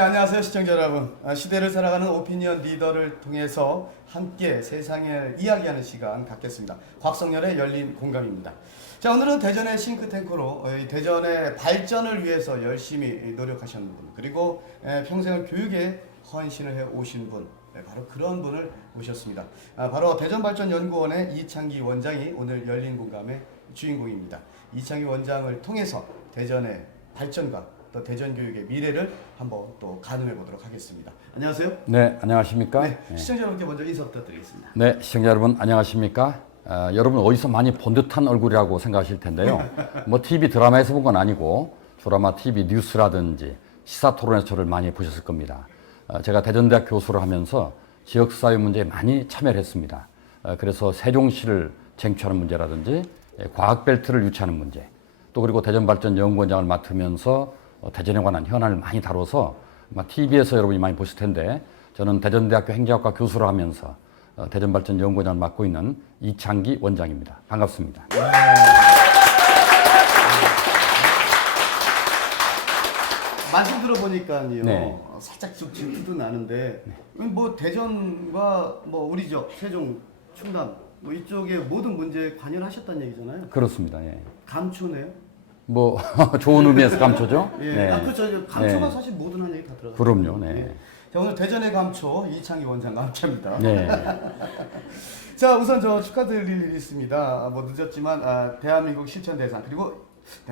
안녕하세요 시청자 여러분. 시대를 살아가는 오피니언 리더를 통해서 함께 세상을 이야기하는 시간 갖겠습니다. 곽성열의 열린 공감입니다. 자, 오늘은 대전의 싱크탱크로 대전의 발전을 위해서 열심히 노력하셨는 분, 그리고 평생을 교육에 헌신을 해 오신 분, 바로 그런 분을 모셨습니다. 바로 대전발전연구원의 이창기 원장이 오늘 열린 공감의 주인공입니다. 이창기 원장을 통해서 대전의 발전과 또 대전 교육의 미래를 한번 또 가늠해 보도록 하겠습니다. 안녕하세요. 네, 안녕하십니까? 네, 시청자 여러분께 먼저 인사 부탁드리겠습니다. 네, 시청자 여러분 안녕하십니까? 여러분 어디서 많이 본 듯한 얼굴이라고 생각하실 텐데요. 뭐 TV 드라마에서 본 건 아니고 드라마, TV 뉴스라든지 시사 토론에서 저를 많이 보셨을 겁니다. 제가 대전대학 교수를 하면서 지역사회 문제에 많이 참여를 했습니다. 그래서 세종시를 쟁취하는 문제라든지 과학벨트를 유치하는 문제, 또 그리고 대전발전연구원장을 맡으면서 대전에 관한 현안을 많이 다뤄서 TV에서 여러분이 많이 보실 텐데, 저는 대전대학교 행정학과 교수를 하면서 대전발전연구원장을 맡고 있는 이창기 원장입니다. 반갑습니다. 네. 말씀 들어보니까요, 네. 살짝 좀 질투도 나는데, 뭐 대전과 뭐 우리 저 세종, 충남 뭐 이쪽에 모든 문제에 관여하셨다는 얘기잖아요. 그렇습니다. 예. 감초네요. 뭐 좋은 의미에서 감초죠. 예, 네. 그렇죠. 감초가 네. 사실 모든 한 얘기 다 들어가요. 그럼요. 네. 예. 자, 오늘 대전의 감초 이창기 원장과 함께합니다. 네. 자, 우선 저 축하드릴 일이 있습니다. 뭐 늦었지만 대한민국 실천 대상, 그리고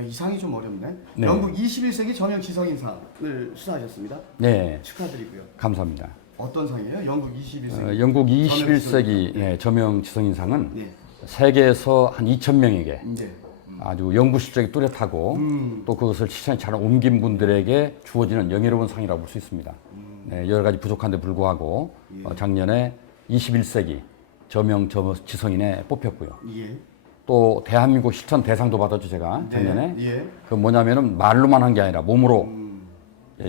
이 상이 좀 어렵네. 네. 영국 21세기 저명 지성인상을 수상하셨습니다. 네. 축하드리고요. 감사합니다. 어떤 상이에요? 영국 21세기. 영국 21세기 저명 지성인상은 네. 세계에서 한 2,000명에게 네. 아주 연구 실적이 뚜렷하고 또 그것을 실천에 잘 옮긴 분들에게 주어지는 영예로운 상이라고 볼 수 있습니다. 네, 여러 가지 부족한데 불구하고 작년에 21세기 저명 지성인에 뽑혔고요. 예. 또 대한민국 실천 대상도 받았죠, 제가 작년에. 네. 예. 그 뭐냐면은 말로만 한 게 아니라 몸으로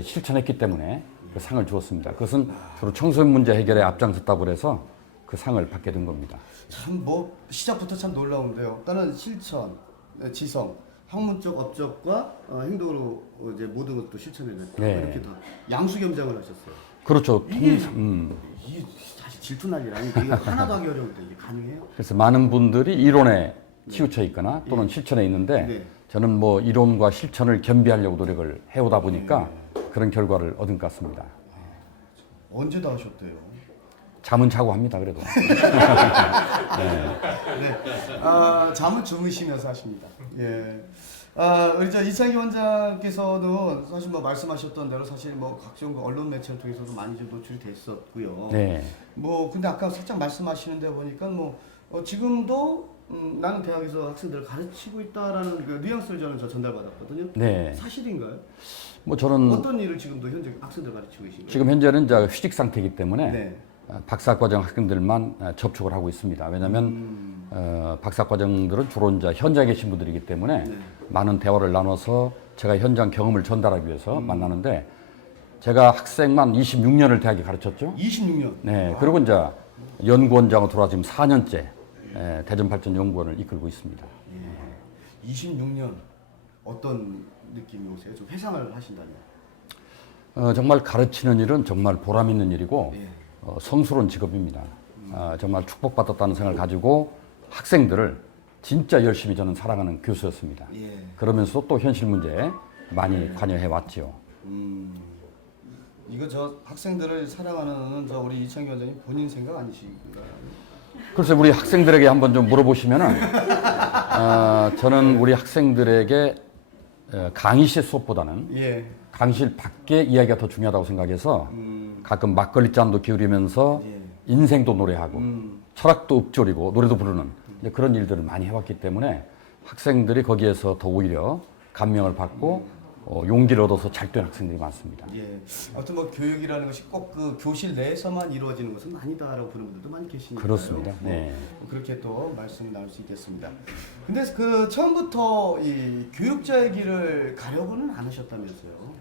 실천했기 때문에 그 상을 주었습니다. 그것은 주로 청소년 문제 해결에 앞장섰다고 그래서 그 상을 받게 된 겁니다. 참 뭐 시작부터 참 놀라운데요. 일단은 실천, 지성, 학문적 업적과 행동으로 이제 모든 것도 실천해냈다. 네. 이렇게 다 양수겸장을 하셨어요. 그렇죠. 이게 사실 질투 난리라. 이게 하나도 하기 어려운데 이게 가능해요? 그래서 많은 분들이 이론에 치우쳐 있거나 또는 실천에 있는데 네. 저는 뭐 이론과 실천을 겸비하려고 노력을 해오다 보니까 그런 결과를 얻은 것 같습니다. 언제 다 하셨대요? 잠은 자고 합니다, 그래도. 네. 잠을 주무시면서 하십니다. 예. 우리 저 이창기 원장께서는 사실 뭐 말씀하셨던 대로 사실 뭐 각종 언론 매체를 통해서도 많이 좀 노출이 됐었고요. 네. 뭐 근데 아까 살짝 말씀하시는데 보니까 뭐 지금도 나는 대학에서 학생들을 가르치고 있다라는 그 뉘앙스를 저는 전달받았거든요. 네. 사실인가요? 뭐 저는 어떤 일을 지금도 현재 학생들 가르치고 계신가요? 지금 현재는 이제 휴직 상태이기 때문에 네. 박사과정 학생들만 접촉을 하고 있습니다. 왜냐하면 박사과정들은 주로 이제 현장에 계신 분들이기 때문에 많은 대화를 나눠서 제가 현장 경험을 전달하기 위해서 만나는데, 제가 학생만 26년을 대학에 가르쳤죠. 26년. 네. 그리고 이제 연구원장으로 들어와 지금 4년째 대전발전연구원을 이끌고 있습니다. 26년 어떤 느낌이 오세요? 좀 회상을 하신다면. 정말 가르치는 일은 정말 보람 있는 일이고 예. 성스러운 직업입니다. 정말 축복받았다는 생각을 가지고 학생들을 진짜 열심히 저는 사랑하는 교수였습니다. 예. 그러면서 또 현실 문제에 많이 관여해 왔지요. 이거 저 학생들을 사랑하는 저 우리 이창기 원장님 본인 생각 아니신가요? 그래서 우리 학생들에게 한번 좀 물어보시면은 저는 우리 학생들에게 강의실 수업보다는 예. 강의실 밖의 이야기가 더 중요하다고 생각해서 가끔 막걸리 잔도 기울이면서 예. 인생도 노래하고 철학도 읊조리고 노래도 부르는 이제 그런 일들을 많이 해왔기 때문에 학생들이 거기에서 더 오히려 감명을 받고 용기를 얻어서 잘 된 학생들이 많습니다. 예. 아무튼 뭐 교육이라는 것이 꼭 그 교실 내에서만 이루어지는 것은 아니다라고 보는 분들도 많이 계시니까요. 그렇습니다. 네. 그렇게 또 말씀 나눌 수 있겠습니다. 근데 그 처음부터 이 교육자의 길을 가려고는 않으셨다면서요?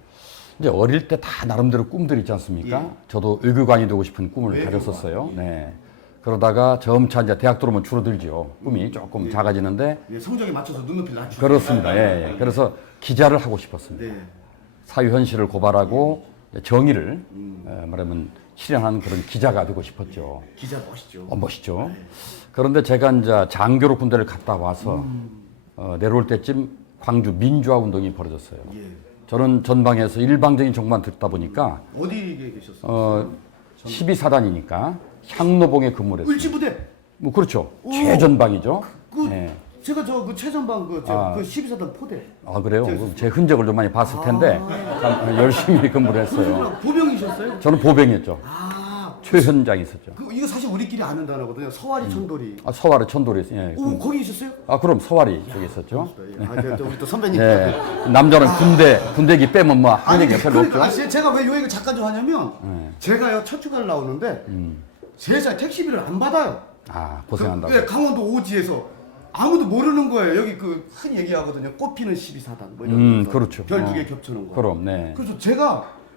이제 어릴 때 다 나름대로 꿈들이 있지 않습니까? 예. 저도 외교관이 되고 싶은 꿈을 외교관. 가졌었어요. 네. 그러다가 점차 이제 대학 들어오면 줄어들죠. 꿈이 조금 작아지는데. 예, 성적에 맞춰서 눈높이를 낮추고. 그렇습니다. 예, 예. 그래서 기자를 하고 싶었습니다. 네. 사회 현실을 고발하고 정의를 말하면 실현하는 그런 기자가 되고 싶었죠. 기자 멋있죠. 멋있죠. 그런데 제가 이제 장교로 군대를 갔다 와서 내려올 때쯤 광주 민주화 운동이 벌어졌어요. 예. 저는 전방에서 일방적인 정보만 듣다 보니까 어디에 계셨어요? 12사단이니까 향로봉에 근무를 했어요. 을지부대. 뭐 그렇죠. 최전방이죠. 그 네. 제가 그 최전방 그 12사단 포대. 아 그래요? 그럼 제 흔적을 좀 많이 봤을 텐데 참 열심히 근무를 했어요. 보병이셨어요? 저는 보병이었죠. 최현장에 있었죠. 이거 사실 우리끼리 아는 단어거든요. 서와리 천돌이. 서와리 천돌이. 예. 오, 거기 있었어요? 그럼 서와리 쪽에 있었죠. 우리 또 선배님. 네. 남자는 군대기 빼면 뭐 한얘기가 별로 없죠. 제가 왜 요 얘기 잠깐 좀 하냐면 제가요 첫 휴가를 나오는데 세상에 택시비를 안 받아요. 고생한다고. 강원도 오지에서 아무도 모르는 거예요. 여기 그 흔히 얘기하거든요. 꽃피는 12사단 뭐 이런 거. 그렇죠. 별 두 개 겹쳐놓은 거. 그럼 네. 그래서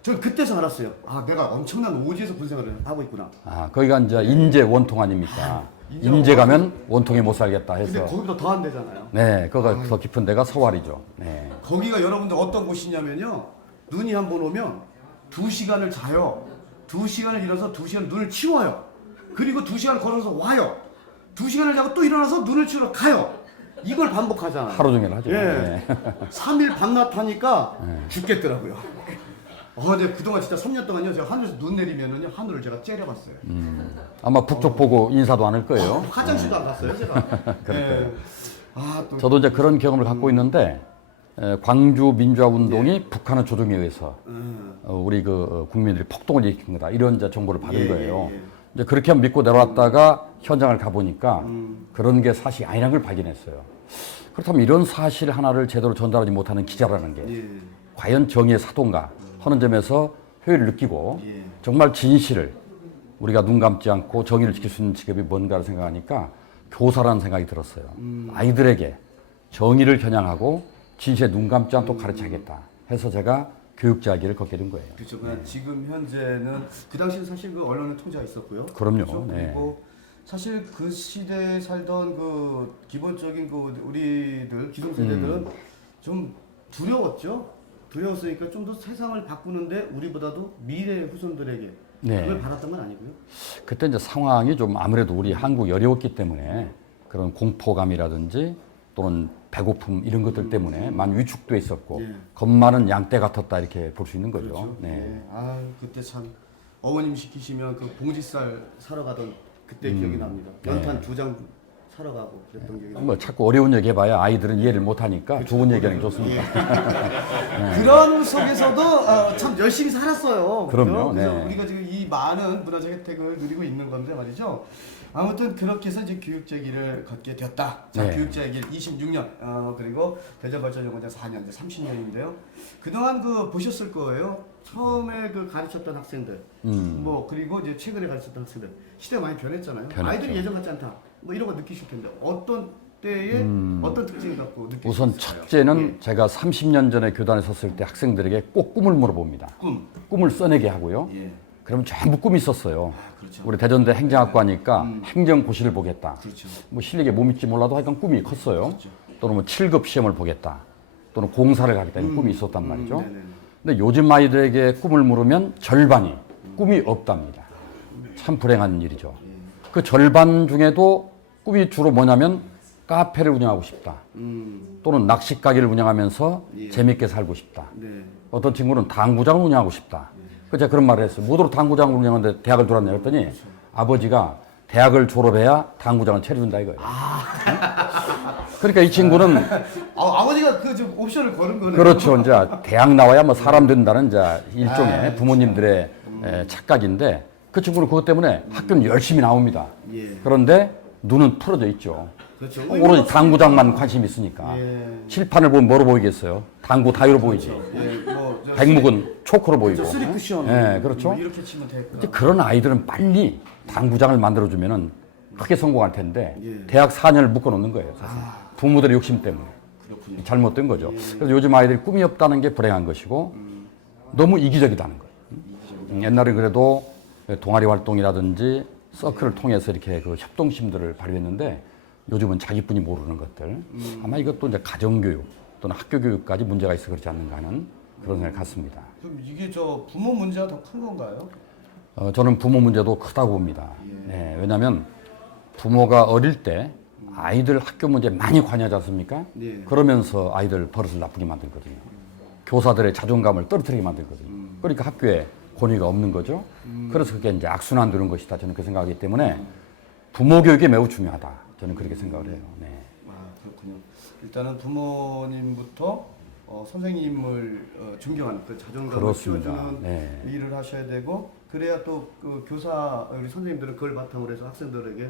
저 그때서 알았어요. 내가 엄청난 오지에서 군생활을 하고 있구나. 거기가 이제 인제 원통 아닙니까? 인제 가면 원통에 못 살겠다 근데 해서. 거기보다 더한 데잖아요. 네, 거기가 더 깊은 데가 서와리죠. 네. 거기가 여러분들 어떤 곳이냐면요. 눈이 한 번 오면 2시간을 자요. 2시간을 일어나서 2시간 눈을 치워요. 그리고 2시간을 걸어서 와요. 2시간을 자고 또 일어나서 눈을 치우러 가요. 이걸 반복하잖아요. 하루 종일 하죠. 예. 네. 3일 밤낮 하니까 죽겠더라고요. 근데 그동안 진짜 3년 동안요. 제가 하늘에서 눈 내리면은요. 하늘을 제가 째려봤어요. 아마 북쪽 보고 인사도 안 할 거예요. 화장실도 안 갔어요, 제가. 그럴까요? 또 저도 이제 그런 경험을 갖고 있는데 광주 민주화 운동이 북한의 조종에 의해서 우리 국민들이 폭동을 일으킨 거다 이런 이제 정보를 받은 거예요. 이제 그렇게 믿고 내려왔다가 현장을 가보니까 그런 게 사실이 아니라는 걸 발견했어요. 그렇다면 이런 사실 하나를 제대로 전달하지 못하는 기자라는 게 과연 정의의 사도인가 하는 점에서 효율을 느끼고 정말 진실을 우리가 눈 감지 않고 정의를 지킬 수 있는 직업이 뭔가를 생각하니까 교사라는 생각이 들었어요. 아이들에게 정의를 겨냥하고 진실에 눈 감지 않도록 가르쳐야겠다 해서 제가 교육자기를 걷게 된 거예요. 그렇죠. 지금 현재는 그 당시는 사실 그 언론의 통제가 있었고요. 그럼요. 그렇죠? 그리고 사실 그 시대에 살던 그 기본적인 그 우리들 기성세대들은 좀 두려웠죠. 두려웠으니까 좀 더 세상을 바꾸는데 우리보다도 미래 후손들에게 그걸 바랐던 건 아니고요. 그때 이제 상황이 좀 아무래도 우리 한국이 어려웠기 때문에 그런 공포감이라든지 또는 배고픔 이런 것들 때문에 많이 위축돼 있었고 겁 많은 양떼 같았다 이렇게 볼 수 있는 거죠. 그렇죠. 네. 그때 참 어머님 시키시면 그 봉지쌀 사러 가던 그때 기억이 납니다. 연탄 2장 사러 가고 그랬던 기억이 납니다. 뭐 자꾸 어려운 얘기 해봐야 아이들은 이해를 못하니까 좋은 얘기하는 게 좋습니다. 그런 속에서도 참 열심히 살았어요. 그럼요. 그래서 네. 우리가 지금 이 많은 문화적 혜택을 누리고 있는 건데 말이죠. 아무튼 그렇게 해서 이제 교육자 길을 걷게 되었다. 자, 네. 교육자 길 26년 그리고 대전발전연구원 4년, 이제 30년인데요. 그동안 보셨을 거예요. 처음에 가르쳤던 학생들, 뭐 그리고 이제 최근에 가르쳤던 학생들 시대가 많이 변했잖아요. 변했죠. 아이들이 예전 같지 않다. 뭐 이런 거 느끼실 텐데 어떤 때에 어떤 특징을 갖고 느끼셨어요? 우선 첫째는 제가 30년 전에 교단에 섰을 때 학생들에게 꼭 꿈을 물어봅니다. 꿈을 써내게 하고요. 그러면 전부 꿈이 있었어요. 그렇죠. 우리 대전대 행정학과니까 행정고시를 보겠다. 그렇죠. 뭐 실력에 못 믿지 몰라도 하여간 꿈이 컸어요. 또는 뭐 7급 시험을 보겠다. 또는 공사를 가겠다. 이런 꿈이 있었단 말이죠. 근데 요즘 아이들에게 꿈을 물으면 절반이 꿈이 없답니다. 참 불행한 일이죠. 그 절반 중에도 꿈이 주로 뭐냐면 카페를 운영하고 싶다. 또는 낚시 가게를 운영하면서 재밌게 살고 싶다. 어떤 친구는 당구장을 운영하고 싶다. 제가 그런 말을 했어요. 뭐로 당구장을 운영하는데 대학을 들어왔냐 했더니 아버지가 대학을 졸업해야 당구장을 차려준다 이거예요. 그러니까 이 친구는 아버지가 좀 옵션을 거는 거네요. 그렇죠. 이제 대학 나와야 뭐 사람 된다는 이제 일종의 부모님들의 착각인데 그 친구는 그것 때문에 학교는 열심히 나옵니다. 그런데 눈은 풀어져 있죠. 그렇죠. 오로지 당구장만 관심이 있으니까 칠판을 보면 뭐로 보이겠어요? 당구 다이로 보이지. 백묵은 초코로 보이고. 쓰리 쿠션. 네, 그렇죠. 이렇게 치면 되겠구나. 이제 그런 아이들은 빨리 당구장을 만들어주면은 크게 성공할 텐데 대학 4년을 묶어놓는 거예요. 사실. 부모들의 욕심 때문에. 그렇군요. 잘못된 거죠. 그래서 요즘 아이들이 꿈이 없다는 게 불행한 것이고 너무 이기적이다는 거예요. 옛날에 그래도 동아리 활동이라든지 서클을 통해서 이렇게 협동심들을 발휘했는데 요즘은 자기뿐이 모르는 것들. 아마 이것도 이제 가정교육 또는 학교교육까지 문제가 있어 그렇지 않는가 하는 그런 생각을 갖습니다. 그럼 이게 저 부모 문제가 더 큰 건가요? 저는 부모 문제도 크다고 봅니다. 네, 왜냐하면 부모가 어릴 때 아이들 학교 문제에 많이 관여하지 않습니까? 예. 그러면서 아이들 버릇을 나쁘게 만들거든요. 교사들의 자존감을 떨어뜨리게 만들거든요. 그러니까 학교에 권위가 없는 거죠. 그래서 그게 이제 악순환 되는 것이다. 저는 그렇게 생각하기 때문에 부모 교육이 매우 중요하다. 저는 그렇게 생각을 해요. 네. 아, 그렇군요. 일단은 부모님부터 선생님을 존경하는 그 자존감을 그렇습니다. 키워주는 네. 일을 하셔야 되고, 그래야 또 그 교사 우리 선생님들은 그걸 바탕으로 해서 학생들에게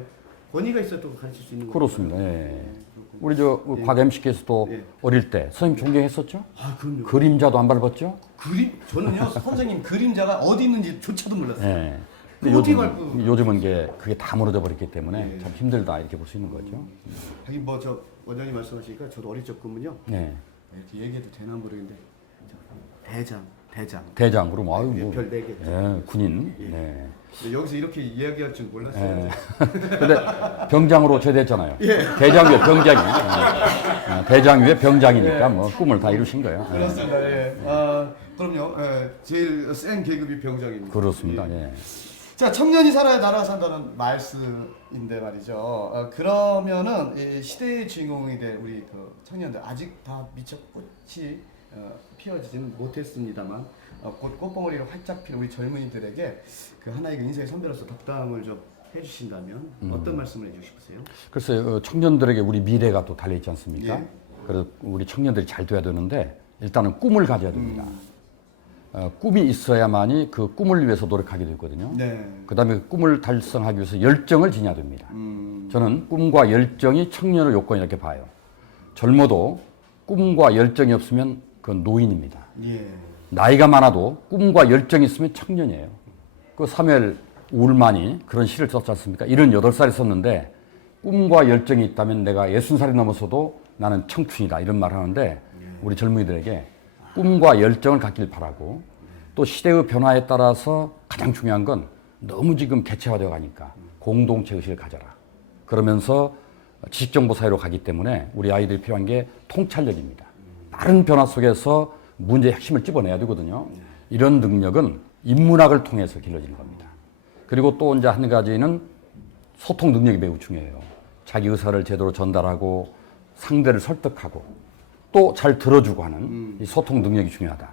권위가 있어야 또 가르칠 수 있는 거죠. 그렇습니다. 예. 우리 곽 MC께서도 예. 어릴 때 선생님 존경했었죠? 아, 그럼요. 그림자도 안 밟았죠? 저는요 선생님 그림자가 어디 있는지조차도 몰랐어요. 예. 그거 어떻게 밟고? 요즘은 그게 다 무너져 버렸기 때문에 예. 참 힘들다 이렇게 볼 수 있는 거죠. 하긴 뭐 저 원장님 말씀하시니까 저도 어릴 적금은요 네. 이렇게 얘기해도 되나 모르겠는데 대장 대장 그럼 아유 뭐 별 4개. 예, 군인. 네. 근데 여기서 이렇게 이야기할 줄 몰랐어요. 근데 병장으로 제대했잖아요. 대장 위에 병장이. 대장 위에 병장이니까 뭐 꿈을 다 이루신 거예요. 예. 그렇습니다. 예. 아, 그럼요. 예. 제일 센 계급이 병장입니다. 그렇습니다. 예. 예. 자, 청년이 살아야 나라가 산다는 말씀인데 말이죠. 그러면은 이 시대의 주인공이 될 우리 그 청년들 아직 다 미처 꽃이 피어지지는 못했습니다만 곧 꽃봉오리를 활짝 피는 우리 젊은이들에게 그 하나의 그 인생의 선배로서 덕담을 좀 해주신다면 어떤 말씀을 해주시겠어요? 글쎄요, 청년들에게 우리 미래가 또 달려 있지 않습니까? 예. 그래서 우리 청년들이 잘 돼야 되는데 일단은 꿈을 가져야 됩니다. 꿈이 있어야만이 그 꿈을 위해서 노력하게 되거든요. 네. 그다음에 그 꿈을 달성하기 위해서 열정을 지녀야 됩니다. 저는 꿈과 열정이 청년의 요건이라 이렇게 봐요. 젊어도 꿈과 열정이 없으면 그건 노인입니다. 예. 나이가 많아도 꿈과 열정이 있으면 청년이에요. 그 사무엘 울만이 그런 시를 썼지 않습니까? 78살이 썼는데 꿈과 열정이 있다면 내가 60살이 넘어서도 나는 청춘이다 이런 말을 하는데 우리 젊은이들에게 꿈과 열정을 갖길 바라고 또 시대의 변화에 따라서 가장 중요한 건 너무 지금 개체화되어 가니까 공동체 의식을 가져라. 그러면서 지식정보 사회로 가기 때문에 우리 아이들이 필요한 게 통찰력입니다. 빠른 변화 속에서 문제의 핵심을 찝어내야 되거든요. 이런 능력은 인문학을 통해서 길러지는 겁니다. 그리고 또 이제 한 가지는 소통 능력이 매우 중요해요. 자기 의사를 제대로 전달하고 상대를 설득하고 또 잘 들어주고 하는 이 소통 능력이 중요하다.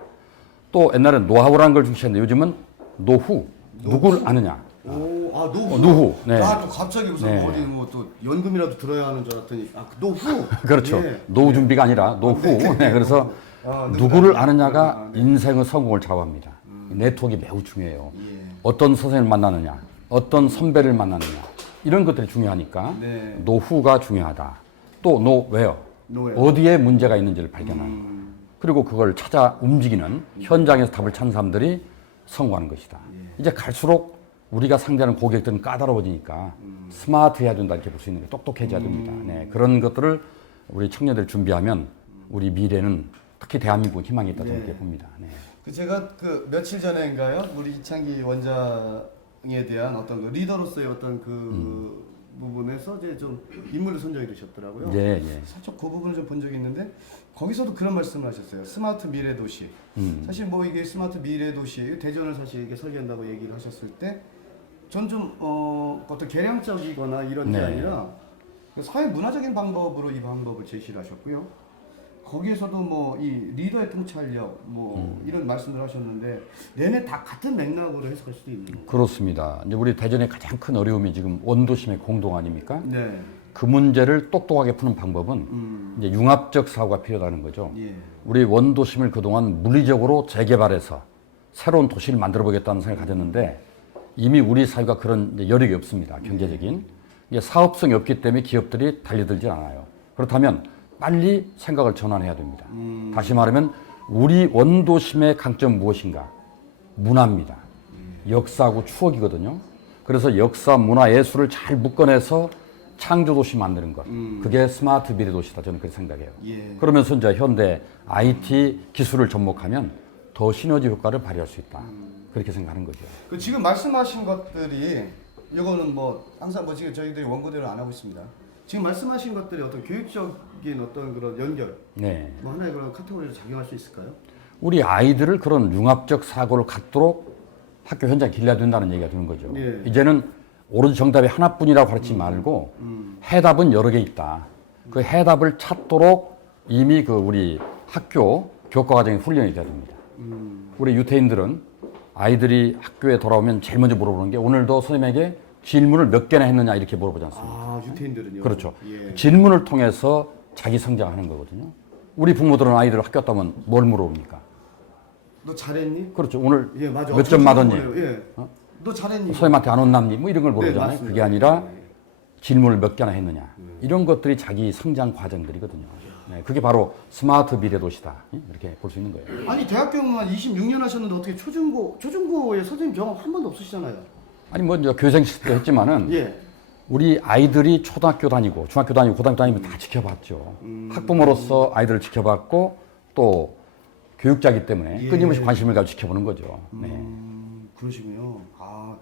또 옛날엔 노하우라는 걸 중시했는데 요즘은 노후, 누구를 아느냐. 오, 아 노후. 노후. 네. 아, 또 갑자기 무슨 네. 어디 뭐 또 연금이라도 들어야 하는 줄 알았더니 그 노후. 그렇죠. 예. 노후 준비가 아니라 노후. 네, 그래서 누구를 아느냐가 인생의 성공을 좌우합니다. 네트워크가 매우 중요해요. 예. 어떤 선생님을 만나느냐, 어떤 선배를 만나느냐 이런 것들이 중요하니까 네. 노후가 중요하다. 또 노웨어, 노웨어. 어디에 문제가 있는지를 발견하는 것. 그리고 그걸 찾아 움직이는 현장에서 답을 찾는 사람들이 성공하는 것이다. 이제 갈수록 우리가 상대하는 고객들은 까다로워지니까 스마트해야 된다 이렇게 볼 수 있는 게 똑똑해져야 됩니다. 네, 그런 것들을 우리 청년들 준비하면 우리 미래는 특히 대한민국 희망이 있다 저는 그렇게 봅니다. 네. 그 제가 그 며칠 전에인가요? 우리 이창기 원장에 대한 어떤 그 리더로서의 어떤 그 부분에서 이제 좀 인물을 선정해 주셨더라고요. 예, 예. 살짝 그 부분을 좀 본 적이 있는데 거기서도 그런 말씀을 하셨어요. 스마트 미래 도시. 사실 뭐 이게 스마트 미래 도시 대전을 사실 이게 설계한다고 얘기를 하셨을 때 전 좀 어떤 개량적이거나 이런 게 네. 아니라 사회 문화적인 방법으로 이 방법을 제시를 하셨고요. 거기에서도 뭐 이 리더의 통찰력 뭐 이런 말씀을 하셨는데 내내 다 같은 맥락으로 해석할 수도 있는 거예요. 그렇습니다. 이제 우리 대전의 가장 큰 어려움이 지금 원도심의 공동 아닙니까? 네. 그 문제를 똑똑하게 푸는 방법은 이제 융합적 사고가 필요하다는 거죠. 예. 우리 원도심을 그동안 물리적으로 재개발해서 새로운 도시를 만들어 보겠다는 생각을 가졌는데 이미 우리 사회가 그런 이제 여력이 없습니다. 경제적인. 이게 사업성이 없기 때문에 기업들이 달려들지 않아요. 그렇다면 빨리 생각을 전환해야 됩니다. 다시 말하면 우리 원도심의 강점 무엇인가? 문화입니다. 역사하고 추억이거든요. 그래서 역사, 문화, 예술을 잘 묶어내서 창조도시 만드는 것. 그게 스마트 미래도시다. 저는 그렇게 생각해요. 예. 그러면서 이제 현대 IT 기술을 접목하면 더 시너지 효과를 발휘할 수 있다. 그렇게 생각하는 거죠. 그 지금 말씀하신 것들이 이거는 뭐 항상 뭐 지금 저희들이 원고대로 안 하고 있습니다. 지금 말씀하신 것들이 어떤 교육적인 어떤 그런 연결, 네. 뭐 하나의 그런 카테고리로 작용할 수 있을까요? 우리 아이들을 그런 융합적 사고를 갖도록 학교 현장에 길러야 된다는 얘기가 드는 거죠. 예. 이제는 오로지 정답이 하나뿐이라고 가르치지 말고 해답은 여러 개 있다. 그 해답을 찾도록 이미 그 우리 학교 교과과정에 훈련이 돼야 됩니다. 우리 유태인들은 아이들이 학교에 돌아오면 제일 먼저 물어보는 게 오늘도 선생님에게 질문을 몇 개나 했느냐 이렇게 물어보지 않습니까? 아, 유태인들은요? 그렇죠. 예. 질문을 통해서 자기 성장하는 거거든요. 우리 부모들은 아이들 학교 갔다 오면 뭘 물어봅니까? 너 잘했니? 그렇죠. 오늘 예, 맞아. 몇 점 맞았니? 예. 너 잘했니? 선생님한테 안 혼났니? 뭐 이런 걸 물어보잖아요. 맞습니다. 그게 아니라 질문을 몇 개나 했느냐. 이런 것들이 자기 성장 과정들이거든요. 네, 그게 바로 스마트 미래 도시다. 이렇게 볼 수 있는 거예요. 아니 대학교만 26년 하셨는데 어떻게 초중고에 선생님 경험 한 번도 없으시잖아요. 아니 뭐 이제 교생 시대도 했지만은 예. 우리 아이들이 초등학교 다니고 중학교 다니고 고등학교 다니면 다 지켜봤죠. 학부모로서 아이들을 지켜봤고 또 교육자이기 때문에 예. 끊임없이 관심을 가지고 지켜보는 거죠. 네. 그러시군요. 아,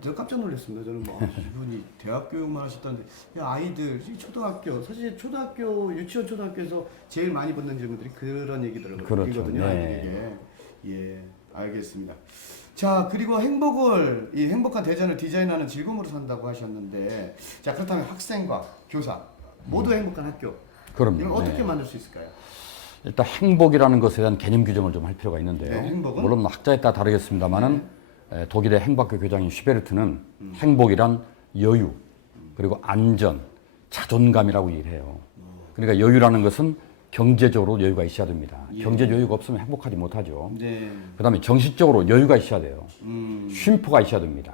제가 깜짝 놀랐습니다. 저는 뭐 이분이 대학 교육만 하셨다는데 아이들 초등학교 사실 초등학교 유치원 초등학교에서 제일 많이 받는 질문들이 그런 얘기들을 그렇죠. 드리거든요. 네. 아이들에게. 예, 알겠습니다. 자, 그리고 이 행복한 대전을 디자인하는 즐거움으로 산다고 하셨는데, 자 그렇다면 학생과 교사 모두 행복한 학교. 그럼요. 이걸 어떻게 네. 만들 수 있을까요? 일단 행복이라는 것에 대한 개념 규정을 좀 할 필요가 있는데요. 네, 행복은? 물론 학자에 따라 다르겠습니다만은 독일의 행복학교 교장인 슈베르트는 행복이란 여유 그리고 안전, 자존감이라고 얘기를 해요. 그러니까 여유라는 것은 경제적으로 여유가 있어야 됩니다. 예. 경제 여유가 없으면 행복하지 못하죠. 네. 그다음에 정신적으로 여유가 있어야 돼요. 쉼표가 있어야 됩니다.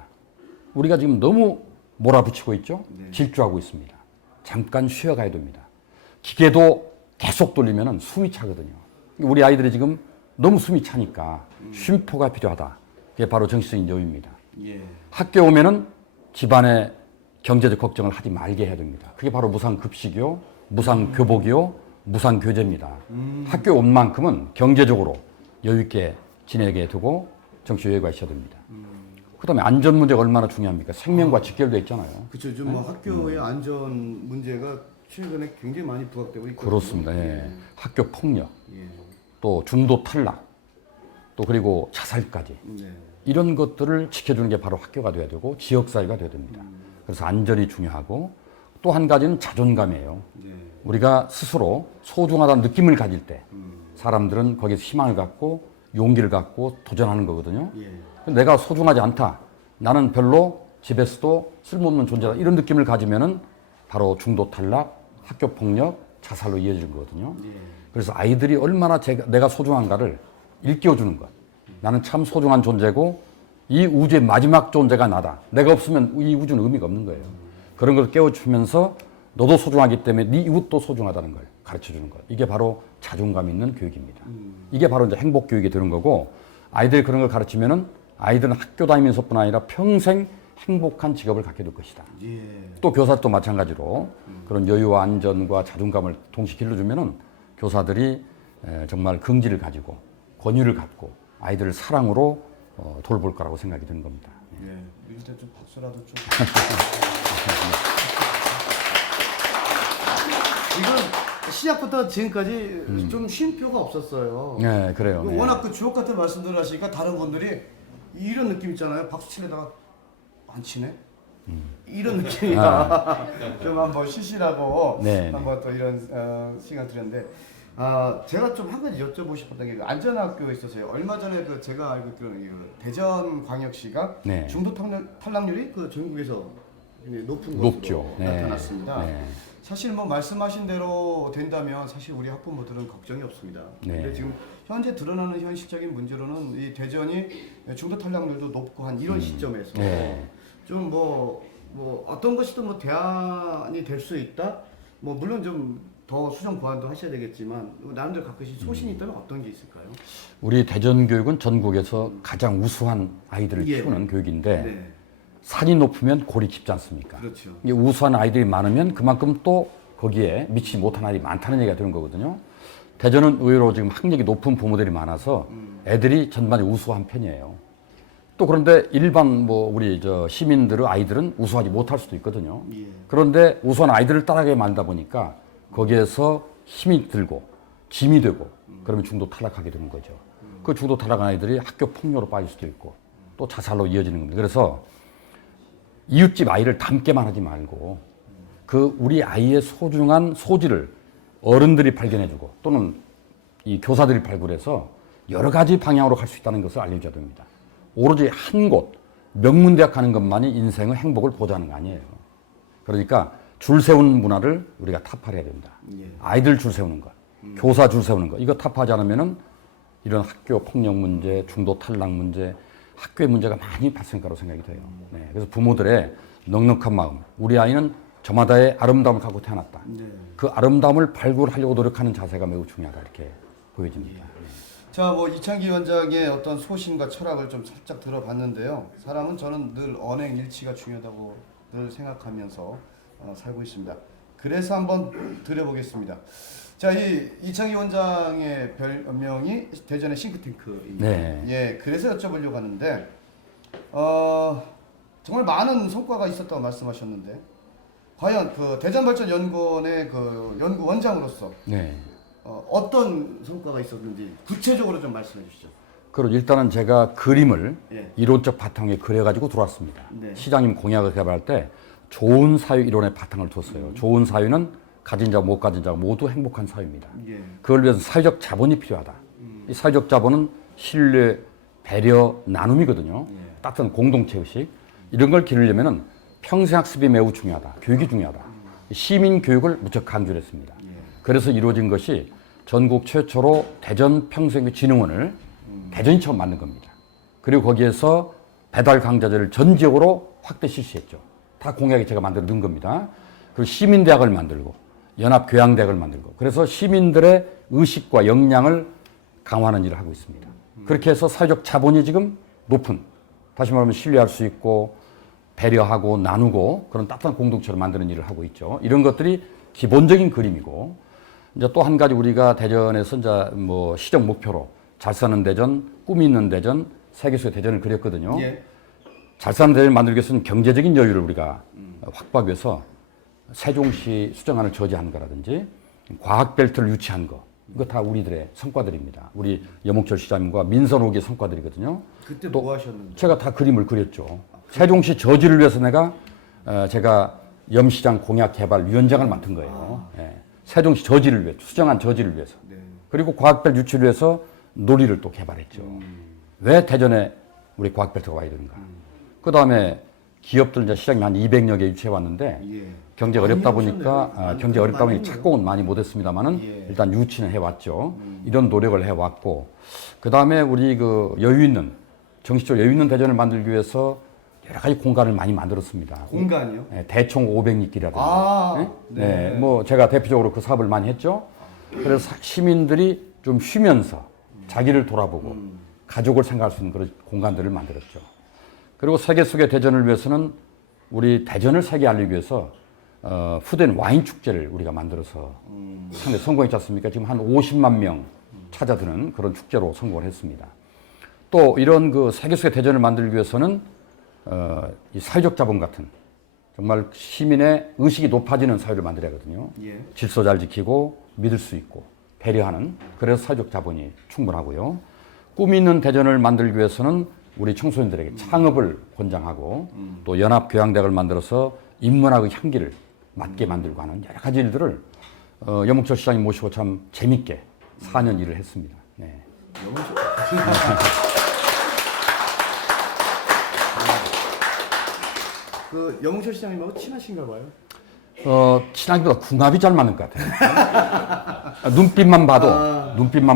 우리가 지금 너무 몰아붙이고 있죠. 네. 질주하고 있습니다. 잠깐 쉬어가야 됩니다. 기계도 계속 돌리면 숨이 차거든요. 우리 아이들이 지금 너무 숨이 차니까 쉼표가 필요하다. 그게 바로 정신적인 여유입니다. 예. 학교에 오면은 집안의 경제적 걱정을 하지 말게 해야 됩니다. 그게 바로 무상급식이요, 무상교복이요, 무상교재입니다. 학교에 온 만큼은 경제적으로 여유 있게 지내게 두고 정신 여유가 있어야 됩니다. 그다음에 안전 문제가 얼마나 중요합니까? 생명과 직결되어 있잖아요. 그렇죠. 요즘 뭐 학교의 안전 문제가 최근에 굉장히 많이 부각되고 있거든요. 그렇습니다. 예. 학교 폭력, 예. 또 중도 탈락, 또 그리고 자살까지 네. 이런 것들을 지켜주는 게 바로 학교가 돼야 되고 지역사회가 돼야 됩니다. 그래서 안전이 중요하고 또 한 가지는 자존감이에요. 네. 우리가 스스로 소중하다는 느낌을 가질 때 사람들은 거기서 희망을 갖고 용기를 갖고 도전하는 거거든요. 예. 내가 소중하지 않다. 나는 별로 집에서도 쓸모없는 존재다. 이런 느낌을 가지면은 바로 중도 탈락, 학교 폭력, 자살로 이어지는 거거든요. 예. 그래서 아이들이 얼마나 내가 소중한가를 일깨워주는 것. 나는 참 소중한 존재고 이 우주의 마지막 존재가 나다. 내가 없으면 이 우주는 의미가 없는 거예요. 그런 걸 깨워주면서 너도 소중하기 때문에 네 이웃도 소중하다는 걸 가르쳐주는 것. 이게 바로 자존감 있는 교육입니다. 이게 바로 이제 행복 교육이 되는 거고 아이들이 그런 걸 가르치면은 아이들은 학교 다니면서뿐 아니라 평생 행복한 직업을 갖게 될 것이다. 예. 또 교사도 마찬가지로 그런 여유와 안전과 자존감을 동시에 길러주면은 교사들이 정말 긍지를 가지고 권유를 갖고 아이들을 사랑으로 돌볼 거라고 생각이 드는 겁니다. 예. 일단 좀 박수라도 좀. 이건 시작부터 지금까지 좀 쉼표가 없었어요. 네, 그래요. 네. 워낙 그 주옥 같은 말씀들을 하시니까 다른 분들이 이런 느낌 있잖아요. 박수 치려다가 안 치네. 이런 느낌이다. 좀 한번 쉬시라고 네, 한번 또 이런 시간 드렸는데 제가 좀 한 가지 여쭤보고 싶었던 게 안전학교에 있어서요. 얼마 전에 그 제가 알고 있기로는 대전광역시가 네. 중도 탈락률이 그 전국에서 굉장히 높은 높죠. 것으로 네. 나타났습니다. 네. 사실 뭐 말씀하신 대로 된다면 사실 우리 학부모들은 걱정이 없습니다. 네. 근데 지금 현재 드러나는 현실적인 문제로는 이 대전이 중도 탈락률도 높고 한 이런 시점에서 네. 좀 뭐 어떤 것이든 뭐 대안이 될 수 있다. 뭐 물론 좀 더 수정 보완도 하셔야 되겠지만 나름대로 갖고 계신 소신이 있다면 어떤 게 있을까요? 우리 대전 교육은 전국에서 가장 우수한 아이들을 예. 키우는 교육인데 네, 산이 높으면 골이 깊지 않습니까? 그렇죠. 이게 우수한 아이들이 많으면 그만큼 또 거기에 미치지 못한 아이들이 많다는 얘기가 되는 거거든요. 대전은 의외로 지금 학력이 높은 부모들이 많아서 애들이 전반적으로 우수한 편이에요. 또 그런데 일반 뭐 우리 시민들의 아이들은 우수하지 못할 수도 있거든요. 예. 그런데 우수한 아이들을 따라가게 만다 보니까 거기에서 힘이 들고 짐이 되고 그러면 중도 탈락하게 되는 거죠. 그 중도 타락한 아이들이 학교 폭력으로 빠질 수도 있고 또 자살로 이어지는 겁니다. 그래서 이웃집 아이를 닮게만 하지 말고 그 우리 아이의 소중한 소질을 어른들이 발견해주고 또는 이 교사들이 발굴해서 여러 가지 방향으로 갈 수 있다는 것을 알려줘야 됩니다. 오로지 한 곳 명문대학 가는 것만이 인생의 행복을 보장하는 거 아니에요. 그러니까 줄 세우는 문화를 우리가 타파해야 됩니다. 아이들 줄 세우는 것, 교사 줄 세우는 것, 이거 타파하지 않으면은 이런 학교 폭력 문제, 중도 탈락 문제, 학교의 문제가 많이 발생할 거라고 생각이 돼요. 네, 그래서 부모들의 넉넉한 마음, 우리 아이는 저마다의 아름다움을 갖고 태어났다. 그 아름다움을 발굴하려고 노력하는 자세가 매우 중요하다 이렇게 보여집니다. 자, 뭐 이창기 위원장의 어떤 소신과 철학을 좀 살짝 들어봤는데요. 사람은 저는 늘 언행 일치가 중요하다고 늘 생각하면서 살고 있습니다. 그래서 한번 드려보겠습니다. 자, 이 이창기 위원장의 별명이 대전의 싱크탱크입니다. 네. 예, 그래서 여쭤보려고 하는데 정말 많은 성과가 있었다고 말씀하셨는데 과연 그 대전발전연구원의 그 연구원장으로서 네. 어떤 성과가 있었는지 구체적으로 좀 말씀해 주시죠. 그리고 일단은 제가 그림을 예. 이론적 바탕에 그려가지고 들어왔습니다. 네. 시장님 공약을 개발할 때 좋은 사회 이론의 바탕을 뒀어요. 좋은 사회는 가진 자와 못 가진 자가 모두 행복한 사회입니다. 예. 그걸 위해서 사회적 자본이 필요하다. 이 사회적 자본은 신뢰, 배려, 나눔이거든요. 따뜻한 공동체 의식. 이런 걸 기르려면은 평생학습이 매우 중요하다. 교육이 중요하다. 시민 교육을 무척 강조를 했습니다. 그래서 이루어진 것이 전국 최초로 대전 평생교육진흥원을 대전이 처음 만든 겁니다. 그리고 거기에서 배달 강좌제를 전 지역으로 확대 실시했죠. 다 공약에 제가 만들어 넣은 겁니다. 그리고 시민대학을 만들고 연합교양대학을 만들고 그래서 시민들의 의식과 역량을 강화하는 일을 하고 있습니다. 그렇게 해서 사회적 자본이 지금 높은, 다시 말하면 신뢰할 수 있고 배려하고 나누고 그런 따뜻한 공동체를 만드는 일을 하고 있죠. 이런 것들이 기본적인 그림이고 이제 또 한 가지 우리가 대전에서 이제 뭐 시정 목표로 잘 사는 대전, 꿈이 있는 대전, 세계 속의 대전을 그렸거든요. 예. 잘 사는 대전을 만들기 위해서는 경제적인 여유를 우리가 확보하기 위해서 세종시 수정안을 저지한 거라든지 과학벨트를 유치한 거 이거 다 우리들의 성과들입니다. 우리 여몽철 시장님과 민선옥의 성과들이거든요. 그때 뭐 하셨는데? 제가 다 그림을 그렸죠. 세종시 저지를 위해서 제가 염시장 공약 개발 위원장을 맡은 거예요. 예. 세종시 저지를 위해 수정한 저지를 위해서. 네. 그리고 과학벨 유치를 위해서 놀이를 또 개발했죠. 왜 대전에 우리 과학벨트가 와야 되는가? 그 다음에 기업들 이제 시장님 한 200여 개 유치해 왔는데 예. 경제 많이 어렵다 해보셨네요. 보니까 많이 경제 어렵다 보니 했네요. 착공은 많이 못했습니다만은 예. 일단 유치는 해왔죠. 이런 노력을 해왔고 그 다음에 우리 그 여유 있는 정치적 여유 있는 대전을 만들기 위해서 여러 가지 공간을 많이 만들었습니다. 공간이요? 네, 대총 500리길이라든지. 아, 네. 뭐 제가 대표적으로 그 사업을 많이 했죠. 그래서 시민들이 좀 쉬면서 자기를 돌아보고 가족을 생각할 수 있는 그런 공간들을 만들었죠. 그리고 세계 속의 대전을 위해서는 우리 대전을 세계에 알리기 위해서 푸드앤 와인 축제를 우리가 만들어서 상당히 성공했지 않습니까? 지금 한 50만 명 찾아드는 그런 축제로 성공을 했습니다. 또 이런 그 세계 속의 대전을 만들기 위해서는 이 사회적 자본 같은 정말 시민의 의식이 높아지는 사회를 만들어야 하거든요. 예. 질서 잘 지키고 믿을 수 있고 배려하는 그래서 사회적 자본이 충분하고요. 꿈 있는 대전을 만들기 위해서는 우리 청소년들에게 창업을 권장하고 또 연합교양대학을 만들어서 인문학의 향기를 맡게 만들고 하는 여러 가지 일들을 여몽철 시장님 모시고 참 재밌게 4년 일을 했습니다. 네. 그 영웅철 시장님하고 친하신가 봐요. 친하기보다 궁합이 잘 맞는 것 같아요. 눈빛만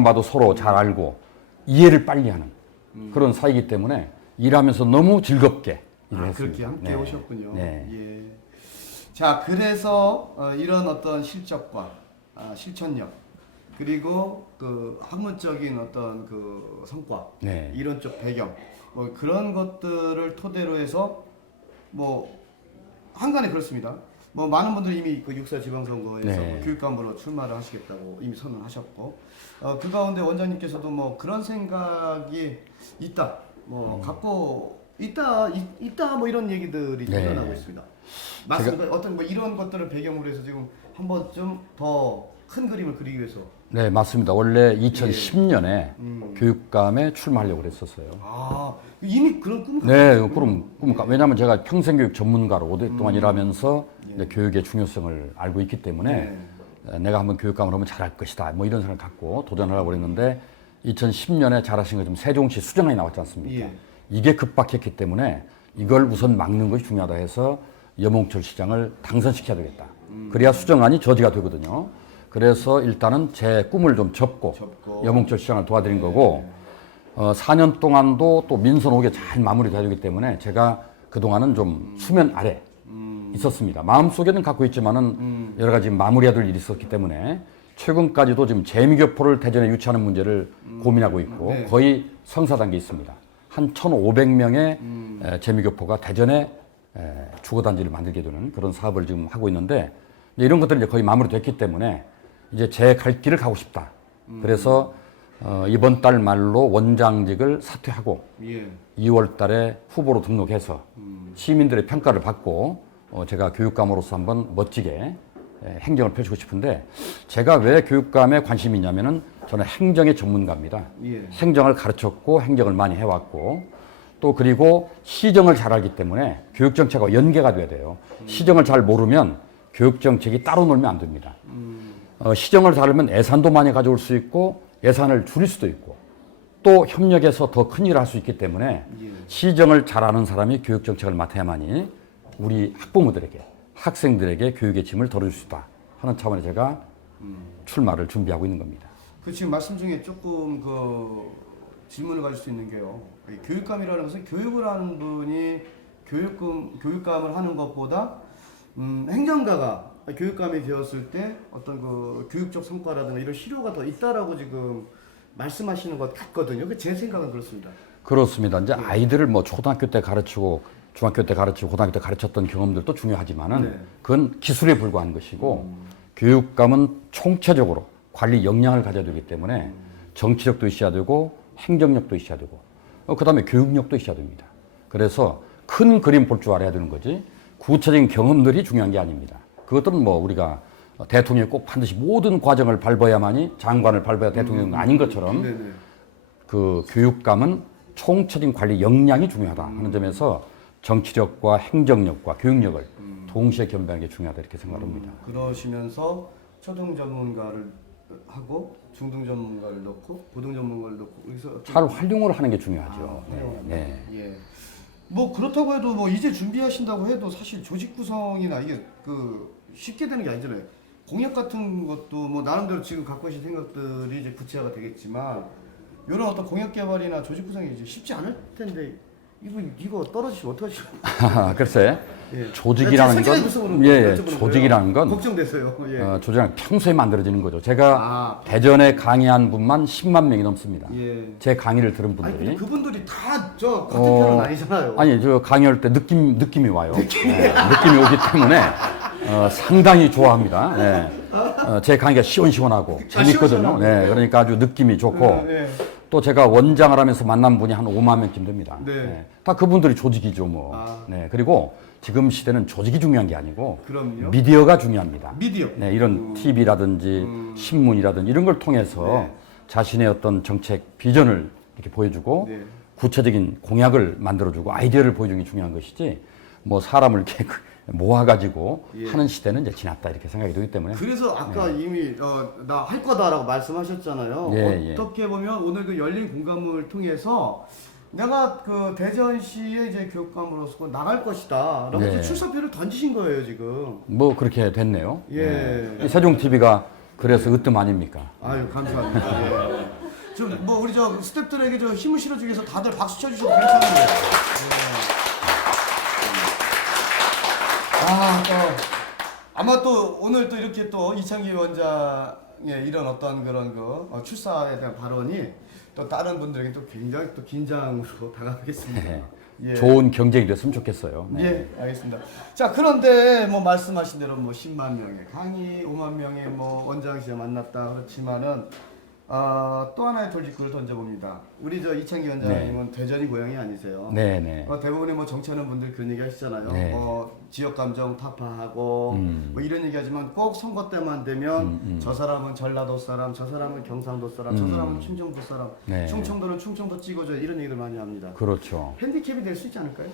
봐도 서로 잘 알고 이해를 빨리 하는 그런 사이기 때문에 일하면서 너무 즐겁게 일을 했습니다. 그렇게 함께 네. 오셨군요. 네. 예. 자, 그래서 이런 어떤 실적과 실천력 그리고 그 학문적인 어떤 그 성과, 네. 이론적 배경, 뭐 그런 것들을 토대로 해서 뭐 한간에 그렇습니다. 뭐 많은 분들이 이미 그 육사 지방선거에서 네. 뭐 교육감으로 출마를 하시겠다고 이미 선언하셨고, 그 가운데 원장님께서도 뭐 그런 생각이 있다, 뭐 갖고 있다 뭐 이런 얘기들이 네. 일어나고 있습니다. 맞습니까? 어떤 뭐 이런 것들을 배경으로 해서 지금 한번 좀 더 큰 그림을 그리기 위해서. 네, 맞습니다. 원래 2010년에 교육감에 출마하려고 그랬었어요. 아, 이미 그런 꿈을 네, 그럼 왜냐하면 제가 평생교육 전문가로 오랫동안 일하면서 이제 교육의 중요성을 알고 있기 때문에 내가 한번 교육감을 하면 잘할 것이다. 뭐 이런 생각을 갖고 도전하려고 그랬는데 2010년에 잘하신 것처럼 세종시 수정안이 나왔지 않습니까? 예. 이게 급박했기 때문에 이걸 우선 막는 것이 중요하다 해서 여몽철 시장을 당선시켜야 되겠다. 그래야 수정안이 저지가 되거든요. 그래서 일단은 제 꿈을 좀 접고 여몽철 시장을 도와드린 거고 4년 동안도 또 민선 5개 잘 마무리돼야 되기 때문에 제가 그동안은 좀 수면 아래 있었습니다. 마음속에는 갖고 있지만은 여러 가지 마무리해야 될 일이 있었기 때문에 최근까지도 지금 재미교포를 대전에 유치하는 문제를 고민하고 있고 거의 성사 단계에 있습니다. 한 1,500명의 재미교포가 대전에 주거단지를 만들게 되는 그런 사업을 지금 하고 있는데 이런 것들이 이제 거의 마무리됐기 때문에 이제 제 갈 길을 가고 싶다. 그래서 이번 달 말로 원장직을 사퇴하고 2월 달에 후보로 등록해서 시민들의 평가를 받고 제가 교육감으로서 한번 멋지게 행정을 펼치고 싶은데 제가 왜 교육감에 관심이 있냐면은 저는 행정의 전문가입니다. 행정을 가르쳤고 행정을 많이 해왔고 또 그리고 시정을 잘 알기 때문에 교육정책과 연계가 돼야 돼요. 시정을 잘 모르면 교육정책이 따로 놀면 안 됩니다. 시정을 잘 알면 예산도 많이 가져올 수 있고 예산을 줄일 수도 있고 또 협력해서 더 큰 일을 할 수 있기 때문에 시정을 잘 아는 사람이 교육정책을 맡아야만이 우리 학부모들에게 학생들에게 교육의 짐을 덜어줄 수 있다 하는 차원에 제가 출마를 준비하고 있는 겁니다. 그 지금 말씀 중에 조금 그 질문을 가질 수 있는 게요. 이 교육감이라는 것은 교육을 하는 분이 교육감을 하는 것보다 행정가가 교육감이 되었을 때 어떤 그 교육적 성과라든가 이런 실효가 더 있다라고 지금 말씀하시는 것 같거든요. 제 생각은 그렇습니다. 그렇습니다. 이제 아이들을 뭐 초등학교 때 가르치고 중학교 때 가르치고 고등학교 때 가르쳤던 경험들도 중요하지만은 그건 기술에 불과한 것이고 교육감은 총체적으로 관리 역량을 가져야 되기 때문에 정치력도 있어야 되고 행정력도 있어야 되고 그다음에 교육력도 있어야 됩니다. 그래서 큰 그림 볼 줄 알아야 되는 거지 구체적인 경험들이 중요한 게 아닙니다. 그것들은 뭐 우리가 대통령이 꼭 반드시 모든 과정을 밟아야만이 장관을 밟아야 대통령은 아닌 것처럼 그 교육감은 총체적인 관리 역량이 중요하다 하는 점에서 정치력과 행정력과 교육력을 동시에 겸비하는 게 중요하다 이렇게 생각합니다. 그러시면서 초등 전문가를 하고 중등 전문가를 넣고 고등 전문가를 넣고 여기서 잘 활용을 하는 게 중요하죠. 네. 예. 뭐 그렇다고 해도 뭐 이제 준비하신다고 해도 사실 조직 구성이나 이게 그 쉽게 되는 게 아니잖아요. 공약 같은 것도 뭐 나름대로 지금 갖고 계신 생각들이 이제 구체화가 되겠지만 이런 어떤 공약 개발이나 조직 구성이 이제 쉽지 않을 텐데 이거 떨어지시면 어떡하시죠? 글쎄 예. 조직이라는 건 조직이라는 건 걱정돼서요. 예. 조직은 평소에 만들어지는 거죠. 제가 대전에 강의한 분만 10만 명이 넘습니다. 제 강의를 들은 아니 근데 분들이 그분들이 다 저 같은 편은 아니잖아요. 아니 저 강의할 때 느낌이 와요. 느낌이 오기 때문에 상당히 좋아합니다. 제 강의가 시원시원하고 재밌거든요. 그러니까 아주 느낌이 좋고 또 제가 원장을 하면서 만난 분이 한 5만 명쯤 됩니다. 다 그분들이 조직이죠 뭐. 그리고 지금 시대는 조직이 중요한 게 아니고 그럼요. 미디어가 중요합니다. 미디어. 이런 TV라든지 신문이라든지 이런 걸 통해서 자신의 어떤 정책 비전을 이렇게 보여주고 구체적인 공약을 만들어주고 아이디어를 보여주는 게 중요한 것이지 뭐 사람을 이렇게 모아가지고 하는 시대는 이제 지났다 이렇게 생각이 되기 때문에 그래서 아까 이미 나 할 거다라고 말씀하셨잖아요. 어떻게 보면 오늘 그 열린 공감을 통해서 내가 그 대전시의 이제 교육감으로서 나갈 것이다라고 그 출사표를 던지신 거예요 지금. 뭐 그렇게 됐네요. 세종 TV가 그래서 으뜸 아닙니까? 아유 감사합니다. 좀 뭐 우리 저 스태프들에게 저 힘을 실어주기 위해서 다들 박수 쳐주셔도 괜찮은데. 아마 또 오늘 또 이렇게 또 이창기 원장의 이런 어떤 그런 그 출사에 대한 발언이 또 다른 분들에게 또 굉장히 또 긴장으로 다가가겠습니다. 좋은 경쟁이 됐으면 좋겠어요. 알겠습니다. 자, 그런데 뭐 말씀하신 대로 뭐 10만 명의 강의, 5만 명의 뭐 원장실에 만났다 그렇지만은 또 하나의 돌직구를 던져봅니다. 우리 저 이창기 원장님은 대전이 고향이 아니세요? 네네. 대부분의 뭐 정치하는 분들 그런 얘기 하시잖아요. 네. 지역 감정 타파하고 뭐 이런 얘기하지만 꼭 선거 때만 되면 저 사람은 전라도 사람, 저 사람은 경상도 사람, 저 사람은 충청도 사람, 네. 충청도는 충청도 찍어줘 이런 얘기를 많이 합니다. 그렇죠. 핸디캡이 될 수 있지 않을까요?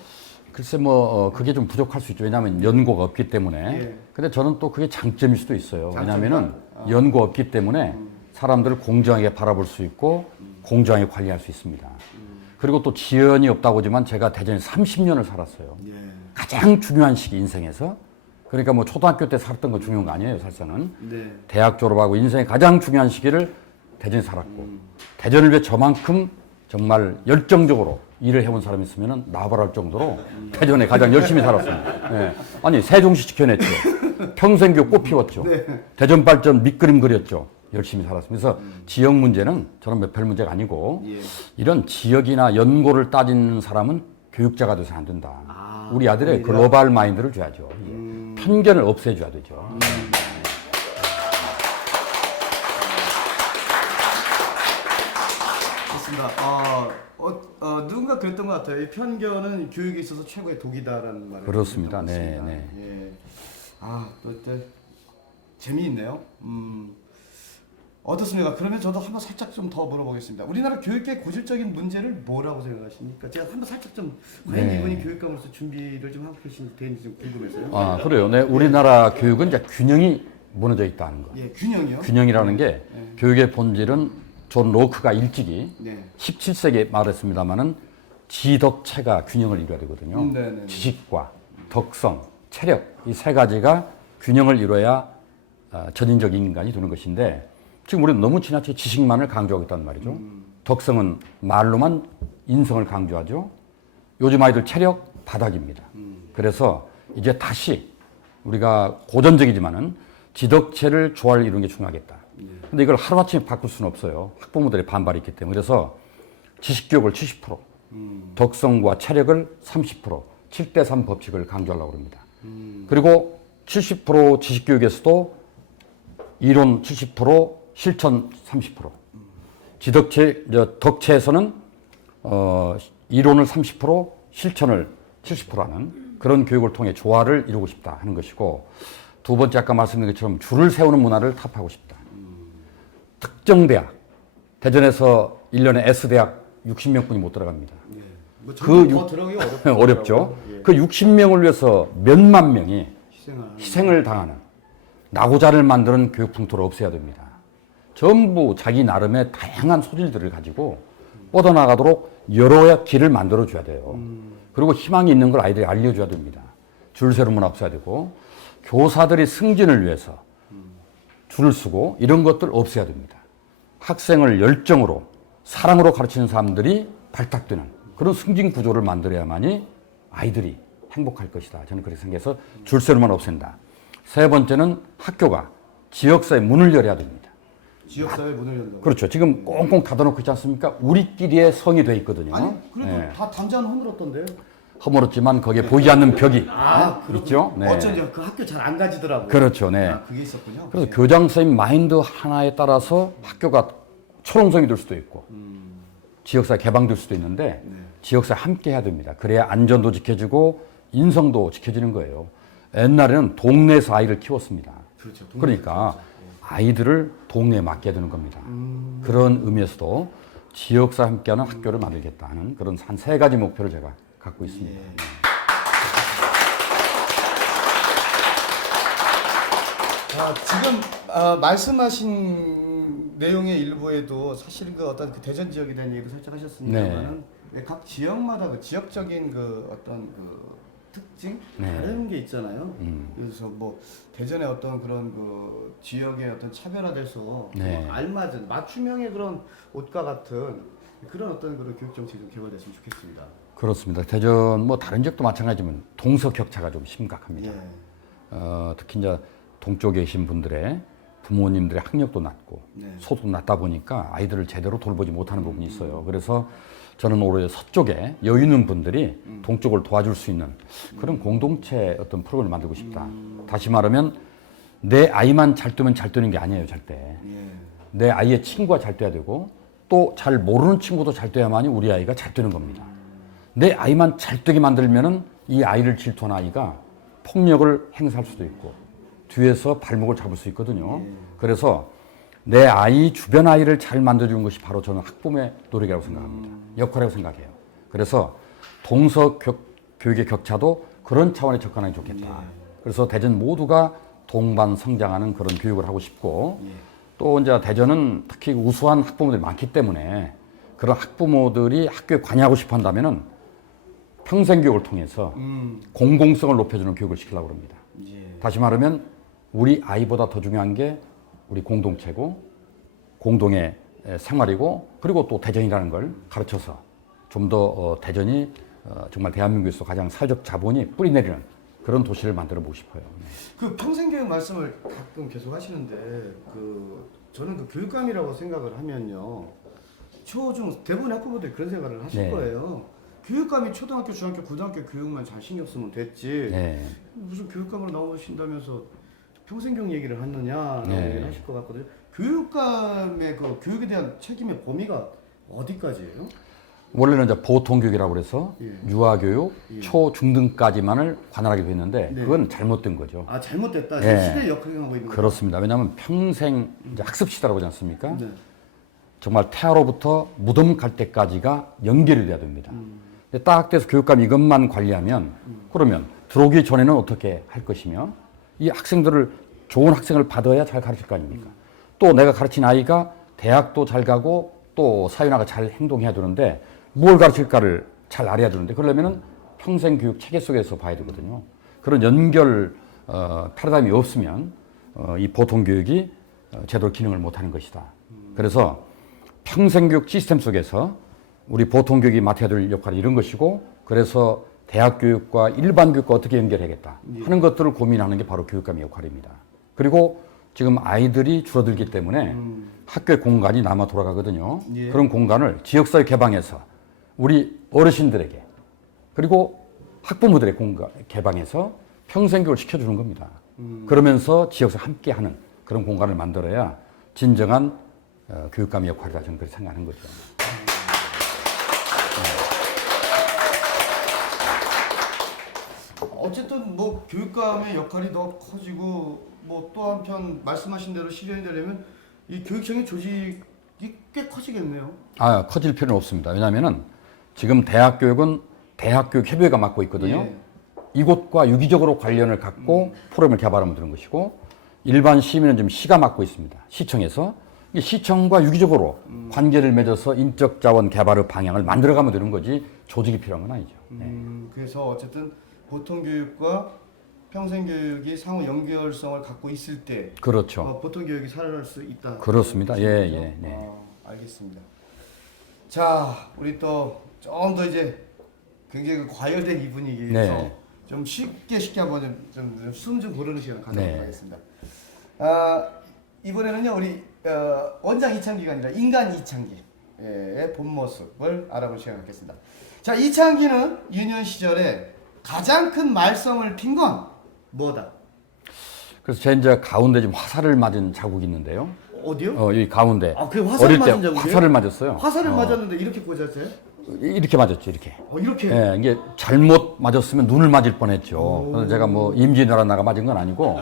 글쎄 뭐 그게 좀 부족할 수 있죠. 왜냐하면 연고가 없기 때문에. 예. 근데 저는 또 그게 장점일 수도 있어요. 장점이요? 왜냐하면은 연고 없기 때문에 사람들을 공정하게 바라볼 수 있고 공정하게 관리할 수 있습니다. 그리고 또 지연이 없다고 하지만 제가 대전에 30년을 살았어요. 예. 가장 중요한 시기 인생에서. 그러니까 뭐 초등학교 때 살았던 거 중요한 거 아니에요, 사실은. 네. 대학 졸업하고 인생의 가장 중요한 시기를 대전에 살았고 대전을 위해 저만큼 정말 열정적으로 일을 해온 사람이 있으면 나발할 정도로 대전에 가장 열심히 살았습니다. 예. 아니 세종시 지켜냈죠. 평생교육 꽃 피웠죠. 대전 발전 밑그림 그렸죠. 열심히 살았습니다. 그래서 지역 문제는 저는 몇 별 문제가 아니고 예. 이런 지역이나 연고를 따지는 사람은 교육자가 돼서 안 된다. 우리 아들의 오히려? 글로벌 마인드를 줘야죠. 예. 편견을 없애줘야 되죠. 좋습니다. 누군가 그랬던 것 같아요. 이 편견은 교육에 있어서 최고의 독이다라는 말을 그렇습니다. 듣던 것 네, 같습니다. 네. 예. 또 재미있네요. 어떻습니까? 그러면 저도 한번 살짝 좀 더 물어보겠습니다. 우리나라 교육의 고질적인 문제를 뭐라고 생각하십니까? 제가 한번 살짝 좀 과연 네. 이분이 교육감으로서 준비를 좀 하고 계신지 좀 궁금해서요. 그래요. 네, 우리나라 교육은 이제 균형이 무너져 있다는 거. 예, 균형이요. 균형이라는 게 교육의 본질은 존 로크가 일찍이 네. 17세기에 말했습니다마는 지덕체가 균형을 이루어야 되거든요. 네네. 지식과 덕성, 체력 이 세 가지가 균형을 이루어야 전인적 인간이 되는 것인데 지금 우리는 너무 지나치게 지식만을 강조하고 있단 말이죠. 덕성은 말로만 인성을 강조하죠. 요즘 아이들 체력 바닥입니다. 그래서 이제 다시 우리가 고전적이지만은 지덕체를 조화를 이루는 게 중요하겠다. 근데 이걸 하루아침에 바꿀 수는 없어요. 학부모들의 반발이 있기 때문에. 그래서 지식교육을 70%, 덕성과 체력을 30%, 7대3 법칙을 강조하려고 합니다. 그리고 70% 지식교육에서도 이론 70%, 실천 30%. 덕체에서는 이론을 30%, 실천을 70% 하는 그런 교육을 통해 조화를 이루고 싶다 하는 것이고 두 번째 아까 말씀드린 것처럼 줄을 세우는 문화를 타파하고 싶다. 특정 대학, 대전에서 1년에 S대학 60명뿐이 못 들어갑니다. 더 들어가기 어렵죠. 예. 그 60명을 위해서 몇만 명이 희생하는. 희생을 당하는 나고자를 만드는 교육 풍토를 없애야 됩니다. 전부 자기 나름의 다양한 소질들을 가지고 뻗어나가도록 여러 길을 만들어줘야 돼요. 그리고 희망이 있는 걸 아이들이 알려줘야 됩니다. 줄 세우는 문화 없어야 되고 교사들이 승진을 위해서 줄을 서고 이런 것들 없애야 됩니다. 학생을 열정으로 사랑으로 가르치는 사람들이 발탁되는 그런 승진 구조를 만들어야만이 아이들이 행복할 것이다. 저는 그렇게 생각해서 줄 세우는 문화 없앤다. 세 번째는 학교가 지역사회 문을 열어야 됩니다. 지역사회 문을 연다. 그렇죠. 지금 꽁꽁 닫아놓고 있지 않습니까? 우리끼리의 성이 돼 있거든요. 아니 그래도 네. 다 담자는 허물었던데요. 허물었지만 거기에 보이지 않는 벽이 그렇군요. 있죠. 네. 어쩐지 그 학교 잘 안 가지더라고요. 그렇죠. 네. 그게 있었군요. 그래서 예. 교장 선생님 마인드 하나에 따라서 학교가 초롱성이 될 수도 있고 지역사회 개방될 수도 있는데 지역사회 함께 해야 됩니다. 그래야 안전도 지켜지고 인성도 지켜지는 거예요. 옛날에는 동네에서 아이를 키웠습니다. 그렇죠. 그러니까 아이들을 동네에 맡겨야 되는 겁니다. 그런 의미에서도 지역사회 함께하는 학교를 만들겠다 하는 그런 한 세 가지 목표를 제가 갖고 있습니다. 지금 말씀하신 내용의 일부에도 사실 그 어떤 그 대전 지역에 대한 얘기도 살짝 하셨습니다만은 각 지역마다 그 지역적인 그 어떤 그 특징 다른 게 있잖아요. 그래서 뭐 대전의 어떤 그런 그 지역의 어떤 차별화돼서 뭐 알맞은 맞춤형의 그런 옷과 같은 그런 어떤 그런 교육 정책이 좀 개발됐으면 좋겠습니다. 그렇습니다. 대전 뭐 다른 지역도 마찬가지지만 동서 격차가 좀 심각합니다. 특히 이제 동쪽에 계신 분들의 부모님들의 학력도 낮고 소득도 낮다 보니까 아이들을 제대로 돌보지 못하는 부분이 있어요. 그래서 저는 오히려 서쪽에 여유 있는 분들이 동쪽을 도와줄 수 있는 그런 공동체 어떤 프로그램을 만들고 싶다. 다시 말하면 내 아이만 잘 뜨면 잘 뜨는 게 아니에요, 절대. 예. 내 아이의 친구가 잘 돼야 되고 또 잘 모르는 친구도 잘 돼야만이 우리 아이가 잘 되는 겁니다. 내 아이만 잘 되게 만들면은 이 아이를 질투한 아이가 폭력을 행사할 수도 있고 뒤에서 발목을 잡을 수 있거든요. 그래서 내 아이 주변 아이를 잘 만들어주는 것이 바로 저는 학부모의 노력이라고 생각합니다. 역할이라고 생각해요. 그래서 동서 교육의 격차도 그런 차원에 접근하는 게 좋겠다. 그래서 대전 모두가 동반 성장하는 그런 교육을 하고 싶고 또 이제 대전은 특히 우수한 학부모들이 많기 때문에 그런 학부모들이 학교에 관여하고 싶어 한다면은 평생 교육을 통해서 공공성을 높여주는 교육을 시키려고 합니다. 예. 다시 말하면 우리 아이보다 더 중요한 게 우리 공동체고 공동의 생활이고 그리고 또 대전이라는 걸 가르쳐서 좀 더 대전이 정말 대한민국에서 가장 사회적 자본이 뿌리내리는 그런 도시를 만들어 보고 싶어요. 네. 그 평생교육 말씀을 가끔 계속 하시는데 저는 그 교육감이라고 생각을 하면요 초중 대부분의 학부모들이 그런 생각을 하실 네. 거예요. 교육감이 초등학교, 중학교, 고등학교 교육만 잘 신경 쓰면 됐지. 네. 무슨 교육감으로 나오신다면서 평생교육 얘기를 하느냐라고 네. 얘기를 하실 것 같거든요. 교육감의 그 교육에 대한 책임의 범위가 어디까지예요? 원래는 이제 보통교육이라고 그래서 예. 유아교육, 초, 중등까지만을 관할하게 됐는데 네. 그건 잘못된 거죠. 아 잘못됐다. 네. 시대 역할을 하고 있는 거죠. 그렇습니다. 왜냐하면 평생 이제 학습 시대라고 하지 않습니까? 네. 정말 태아로부터 무덤 갈 때까지가 연결이 돼야 됩니다. 근데 딱 돼서 교육감이 이것만 관리하면 그러면 들어오기 전에는 어떻게 할 것이며 이 학생들을 좋은 학생을 받아야 잘 가르칠 거 아닙니까? 또 내가 가르친 아이가 대학도 잘 가고 또 사회나가 잘 행동해야 되는데 뭘 가르칠까를 잘 알아야 되는데 그러려면은 평생 교육 체계 속에서 봐야 되거든요. 그런 연결 패러다임이 없으면 이 보통 교육이 제대로 기능을 못하는 것이다. 그래서 평생 교육 시스템 속에서 우리 보통 교육이 맡아야 될 역할이 이런 것이고 그래서 대학 교육과 일반 교육과 어떻게 연결해야겠다 하는 것들을 고민하는 게 바로 교육감의 역할입니다. 그리고 지금 아이들이 줄어들기 때문에 학교의 공간이 남아 돌아가거든요. 예. 그런 공간을 지역사회 개방해서 우리 어르신들에게 그리고 학부모들의 공간 개방해서 평생교육을 시켜주는 겁니다. 그러면서 지역에서 함께하는 그런 공간을 만들어야 진정한 교육감의 역할이라 저는 그렇게 생각하는 거죠. 어쨌든 뭐 교육감의 역할이 더 커지고 뭐 또 한편 말씀하신 대로 실현이 되려면 이 교육청의 조직이 꽤 커지겠네요. 아, 커질 필요는 없습니다. 왜냐하면은 지금 대학교육은 대학교육협의회가 맡고 있거든요. 예. 이곳과 유기적으로 관련을 갖고 프로그램을 개발하면 되는 것이고 일반 시민은 지금 시가 맡고 있습니다. 시청에서 이 시청과 유기적으로 관계를 맺어서 인적 자원 개발의 방향을 만들어가면 되는 거지 조직이 필요한 건 아니죠. 네. 그래서 어쨌든 보통 교육과 평생 교육이 상호 연결성을 갖고 있을 때 그렇죠. 보통 교육이 살아날 수 있다. 그렇습니다. 예, 그렇죠? 예, 네. 알겠습니다. 자, 우리 또 좀 더 이제 굉장히 과열된 이 분위기에서 네. 좀 쉽게 한번 좀 숨 좀 고르는 시간 갖도록 네. 하겠습니다. 이번에는요 우리 원장 이창기가 아니라 인간 이창기의 본 모습을 알아볼 시간 갖겠습니다. 자, 이창기는 유년 시절에 가장 큰 말썽을 핀 건 뭐다? 그래서 제 이제 가운데 지금 화살을 맞은 자국이 있는데요. 어디요? 여기 가운데. 아, 그게 화살을 어릴 때 맞은 자국이에요? 화살을 맞았어요. 화살을 맞았는데 이렇게 꽂았어요? 이렇게 맞았죠, 이렇게. 이렇게? 예, 이게 잘못 맞았으면 눈을 맞을 뻔했죠. 그래서 제가 뭐 임진왜란 나가 맞은 건 아니고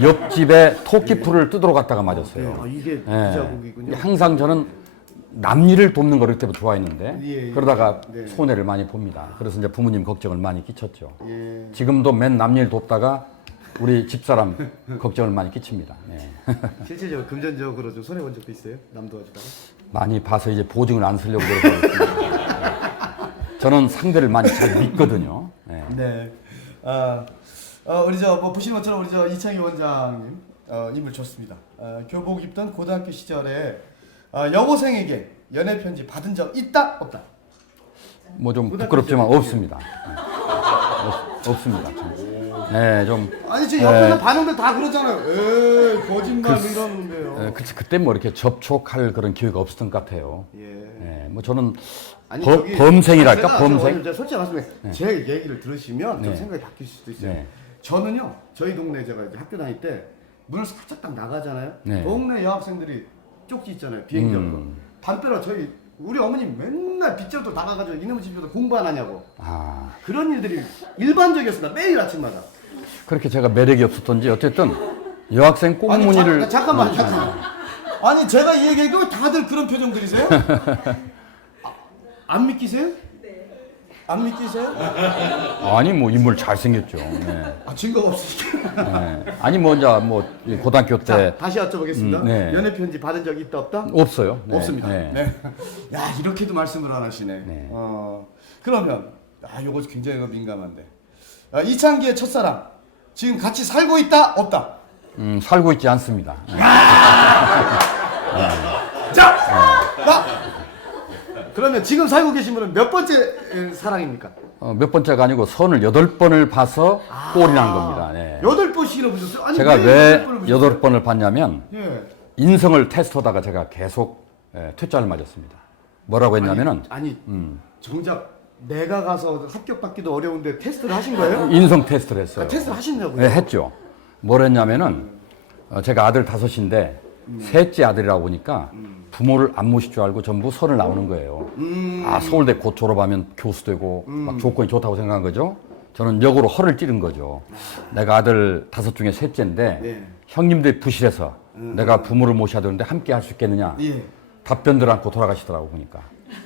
옆집에 토끼풀을 뜯으러 갔다가 맞았어요. 이게 그 예. 자국이군요. 항상 저는 남일을 돕는 걸 그때부터 좋아했는데 예. 그러다가 네. 손해를 많이 봅니다. 그래서 이제 부모님 걱정을 많이 끼쳤죠. 예. 지금도 맨 남일 돕다가 우리 집사람 걱정을 많이 끼칩니다. 예. 실제적으로 금전적으로 좀 손해 본 적도 있어요? 남 도와주다가? 많이 봐서 이제 보증을 안 쓰려고 노력하고 있습니다. 저는 상대를 많이 잘 믿거든요. 예. 네. 우리 뭐 보시는 것처럼 우리 이창희 원장님 인물 좋습니다. 교복 입던 고등학교 시절에 여고생에게 연애 편지 받은 적 있다 없다? 뭐 좀 고등학교 부끄럽지만 시절에 없습니다. 없습니다. 네, 좀. 아니 지금 옆에서 반응들 다 그러잖아요. 에이 거짓말 이러는데요. 그때 뭐 이렇게 접촉할 그런 기회가 없었던 것 같아요. 예. 뭐 저는 아니, 범생이랄까 제가 범생. 제가 솔직히 말씀해 제 얘기를 들으시면 좀 네. 생각이 바뀔 수도 있어요. 네. 저는요 저희 동네 제가 이제 학교 다닐 때 문을 살짝 딱 나가잖아요. 네. 동네 여학생들이 쪽지 있잖아요. 비행기 옆으로. 담벼락 우리 어머니 맨날 빗자루도 나가가지고 이놈의 집에서 공부 안 하냐고. 아, 그런 일들이 일반적이었습니다. 매일 아침마다. 그렇게 제가 매력이 없었던지 어쨌든 여학생 꽁무니를 잠깐만. 아니 제가 이 얘기해도 다들 그런 표정들이세요? 안 믿기세요? 안 믿기세요? 아니 뭐 인물 잘생겼죠. 네. 증거가 없으시죠? 네. 아니 뭐 이제 뭐 고등학교 때 자, 다시 여쭤보겠습니다. 네. 연애 편지 받은 적 있다 없다? 없어요. 네. 없습니다. 네. 네. 야 이렇게도 말씀을 안 하시네. 네. 그러면 요거 굉장히 민감한데. 이창기의 첫사랑 지금 같이 살고 있다 없다? 살고 있지 않습니다. 네. 자, 그러면 지금 살고 계신 분은 몇 번째 사랑입니까? 몇 번째가 아니고 선을 8번을 봐서 꼴이 난 겁니다. 네. 8번씩이나 보셨어요? 아니, 제가 왜 왜 8번을 보셨어요? 8번을 봤냐면 예. 인성을 테스트하다가 제가 계속 퇴짜를 맞았습니다. 뭐라고 했냐면은 아니 정작 내가 가서 합격받기도 어려운데 테스트를 하신 거예요? 인성 테스트를 했어요. 테스트를 하시냐고요? 네, 했죠. 뭘 했냐면은 제가 아들 5인데 셋째 아들이라고 보니까 부모를 안 모실 줄 알고 전부 선을 나오는 거예요. 아, 서울대 곧 졸업하면 교수 되고 막 조건이 좋다고 생각한 거죠. 저는 역으로 허를 찌른 거죠. 내가 아들 5 중에 셋째인데 네. 형님들이 부실해서 내가 부모를 모셔야 되는데 함께 할 수 있겠느냐. 예. 답변들 않고 돌아가시더라고 보니까.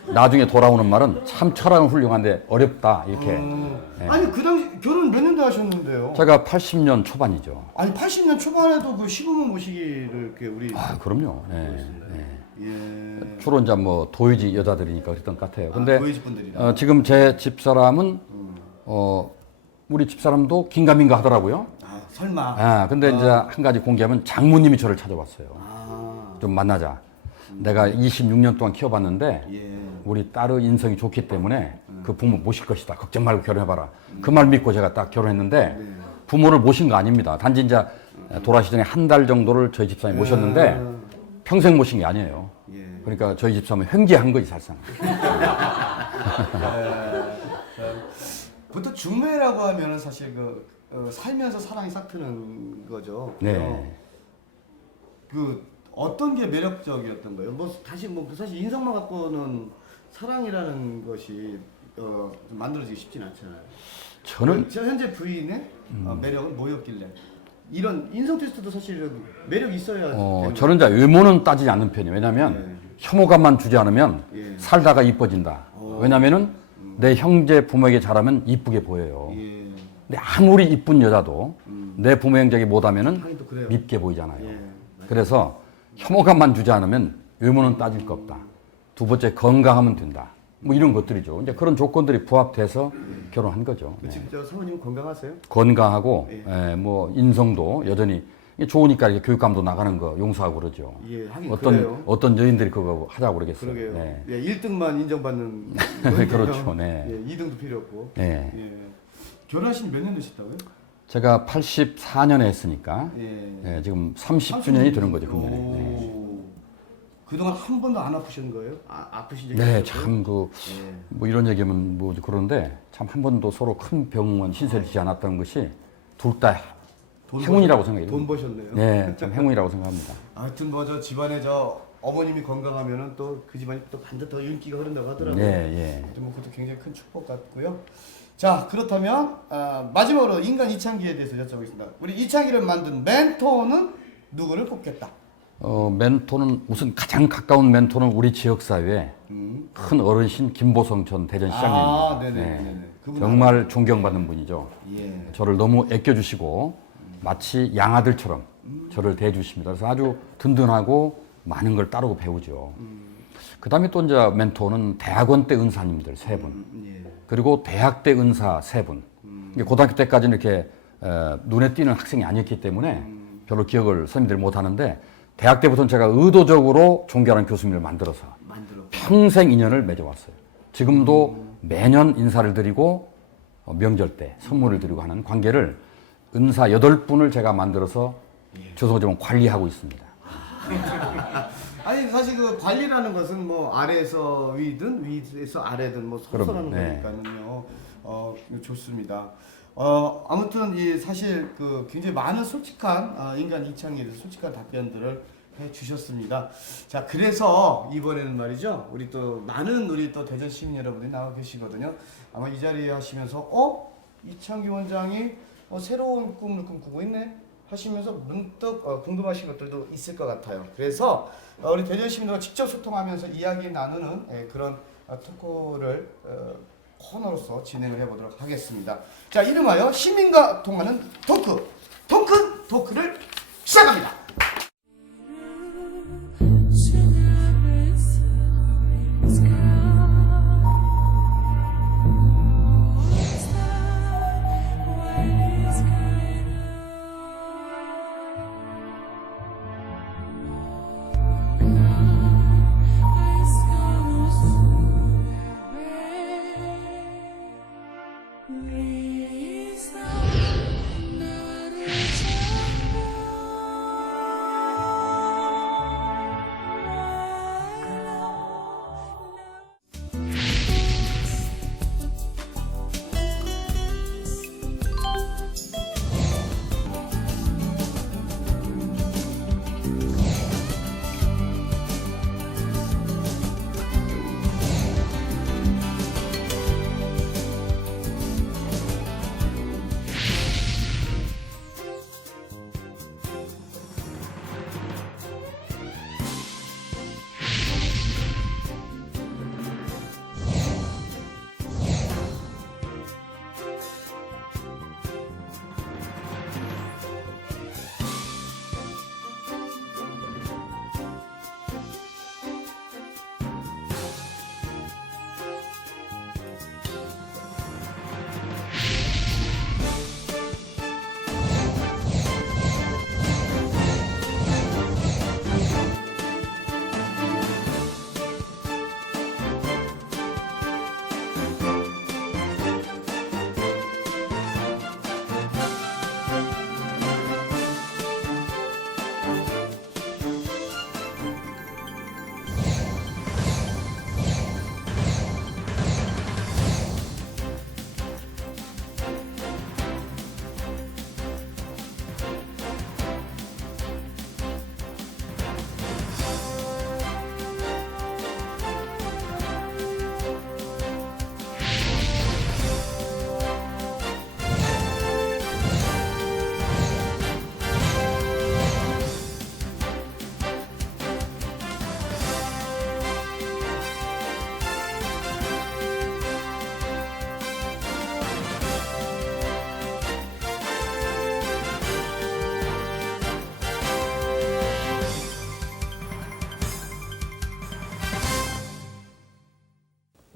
나중에 돌아오는 말은 참 철학은 훌륭한데 어렵다 이렇게. 네. 아니 그 당시 결혼 몇 년도 하셨는데요? 제가 80년 초반이죠. 아니 80년 초반에도 그 시부모 모시기를 이렇게 우리 아, 그럼요. 네. 네. 예. 주로 이제 뭐 도의지 여자들이니까 그랬던 것 같아요. 근데 도의지 분들이라. 지금 제 집사람은 우리 집사람도 긴가민가 하더라고요. 설마. 아, 근데 이제 한 가지 공개하면 장모님이 저를 찾아왔어요. 좀 만나자. 내가 26년 동안 키워봤는데 예. 우리 딸의 인성이 좋기 때문에 그 부모 모실 것이다. 걱정 말고 결혼해봐라. 그 말 믿고 제가 딱 결혼했는데 부모를 모신 거 아닙니다. 단지 이제 돌아가시 전에 한 달 정도를 저희 집사람이 모셨는데 평생 모신 게 아니에요. 예. 그러니까 저희 집사람은 횡재한 거지 사실상. 보통 중매라고 하면은 사실 살면서 사랑이 싹 트는 거죠. 네. 그 어떤 게 매력적이었던 거예요? 사실 인성만 갖고는 사랑이라는 것이 좀 만들어지기 쉽진 않잖아요. 저는 저 현재 부인의 매력은 뭐였길래? 이런 인성 테스트도 사실 매력이 있어야 되는 저는 이제 외모는 따지지 않는 편이에요. 왜냐하면 혐오감만 주지 않으면 예. 살다가 이뻐진다. 왜냐하면은 내 형제 부모에게 잘하면 이쁘게 보여요. 예. 근데 아무리 이쁜 여자도 내 부모 형제에게 못하면은 하긴 또 그래요. 밉게 보이잖아요. 예. 그래서 혐오감만 주지 않으면 외모는 따질 거 없다. 두 번째 건강하면 된다. 뭐 이런 것들이죠. 이제 그런 조건들이 부합돼서 결혼한 거죠. 네. 지금 저 사모님 건강하세요? 건강하고 예. 뭐 인성도 여전히 이게 좋으니까 이렇게 교육감도 나가는 거 용서하고 그러죠. 예, 하긴 그래요. 어떤 여인들이 그거 하자고 그러겠어요. 그러게요. 네. 예, 1등만 인정받는 그렇죠. 네. 예, 2등도 필요 없고. 네. 예. 결혼하신 몇 년 되셨다고요? 제가 84년에 했으니까 예. 지금 30주년이 되는 거죠, 금년에. 네. 오. 그동안 한 번도 안 아프신 거예요? 아프신 적이 네, 없었어요? 참 예. 뭐 이런 얘기하면 뭐 그런데 참 한 번도 서로 큰 병원 신세를 지지 않았다는 것이 둘 다 행운이라고 생각해요. 돈 버셨네요. 네, 참 행운이라고 생각합니다. 하여튼 뭐 저 집안에 저 어머님이 건강하면은 또 그 집안이 또 반드 더 윤기가 흐른다고 하더라고요. 네, 예. 뭐 그것도 굉장히 큰 축복 같고요. 자 그렇다면 마지막으로 인간 이창기에 대해서 여쭤보겠습니다. 우리 이창기를 만든 멘토는 누구를 뽑겠다? 멘토는 우선 가장 가까운 멘토는 우리 지역사회에 큰 어르신 김보성 전 대전시장님입니다. 네네. 그분 정말 존경받는 분이죠. 예. 저를 너무 아껴주시고 마치 양아들처럼 저를 대해주십니다. 그래서 아주 든든하고 많은 걸 따르고 배우죠. 그 다음에 또 이제 멘토는 대학원 때 은사님들 3분. 예. 그리고 대학 때 은사 3분. 이게 고등학교 때까지는 이렇게 눈에 띄는 학생이 아니었기 때문에 별로 기억을 선생님들이 못 하는데 대학 때부터는 제가 의도적으로 존경하는 교수님을 만들어서 평생 인연을 맺어왔어요. 지금도 매년 인사를 드리고 명절 때 선물을 드리고 하는 관계를 은사 8분을 제가 만들어서 조선소재원 관리하고 있습니다. 아니 사실 그 관리라는 것은 뭐 아래에서 위든 위에서 아래든 뭐 서서라는 그럼, 네. 거니까는요. 좋습니다. 아무튼 이 사실 그 굉장히 많은 솔직한 인간 이창에 대해서 솔직한 답변들을 해 주셨습니다. 자, 그래서 이번에는 말이죠. 우리 또 많은 우리 또 대전 시민 여러분들이 나와 계시거든요. 아마 이 자리에 하시면서 이창기 원장이 새로운 꿈을 꿈꾸고 있네 하시면서 문득 궁금하신 것들도 있을 것 같아요. 그래서 우리 대전 시민들과 직접 소통하면서 이야기 나누는 그런 토크를 코너로서 진행을 해보도록 하겠습니다. 자, 이름하여 시민과 통하는 토크를 시작합니다.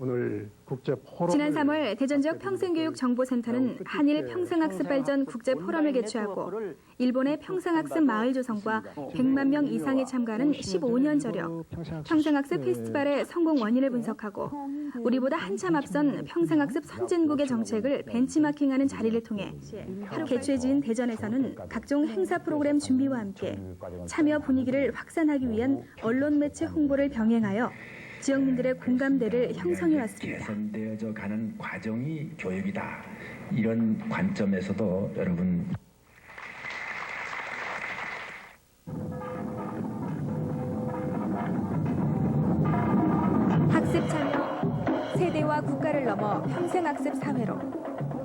오늘 국제 포럼 지난 3월 대전 지역 평생교육정보센터는 한일 평생학습발전 국제 포럼을 개최하고 일본의 평생학습 마을 조성과 100만 명 이상이 참가하는 15년 저력 평생학습 페스티벌의 성공 원인을 분석하고 우리보다 한참 앞선 평생학습 선진국의 정책을 벤치마킹하는 자리를 통해 개최지인 대전에서는 각종 행사 프로그램 준비와 함께 참여 분위기를 확산하기 위한 언론 매체 홍보를 병행하여 지역민들의 공감대를 형성해 왔습니다. 개선되어져 가는 과정이 교육이다. 이런 관점에서도 여러분 학습 참여, 세대와 국가를 넘어 평생학습 사회로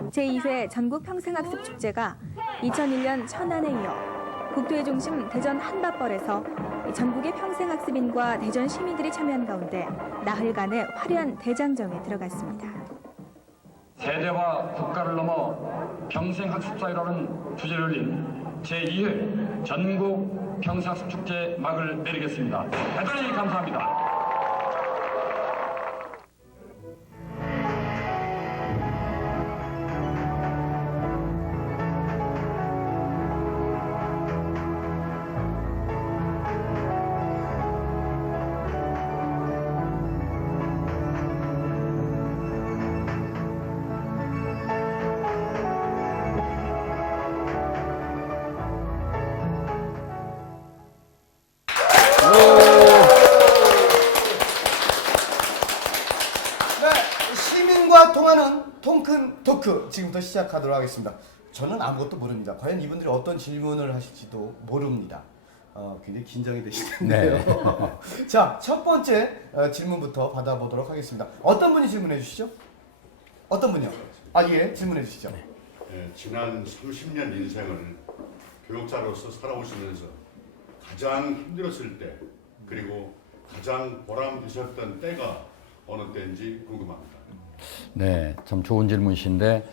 제2회 전국 평생학습 축제가 2001년 천안에 이어 국토의 중심 대전 한밭벌에서 전국의 평생학습인과 대전 시민들이 참여한 가운데 나흘간의 화려한 대장정에 들어갔습니다. 세대와 국가를 넘어 평생학습사회라는 주제를 올린 제2회 전국 평생학습 축제 막을 내리겠습니다. 대단히 감사합니다. 토크 지금부터 시작하도록 하겠습니다. 저는 아무것도 모릅니다. 과연 이분들이 어떤 질문을 하실지도 모릅니다. 굉장히 긴장이 되시는데요. 자, 첫 번째 질문부터 받아보도록 하겠습니다. 어떤 분이 질문해 주시죠? 어떤 분이요? 예, 질문해 주시죠. 예, 지난 30년 인생을 교육자로서 살아오시면서 가장 힘들었을 때 그리고 가장 보람 있었던 때가 어느 때인지 궁금합니다. 네, 참 좋은 질문이신데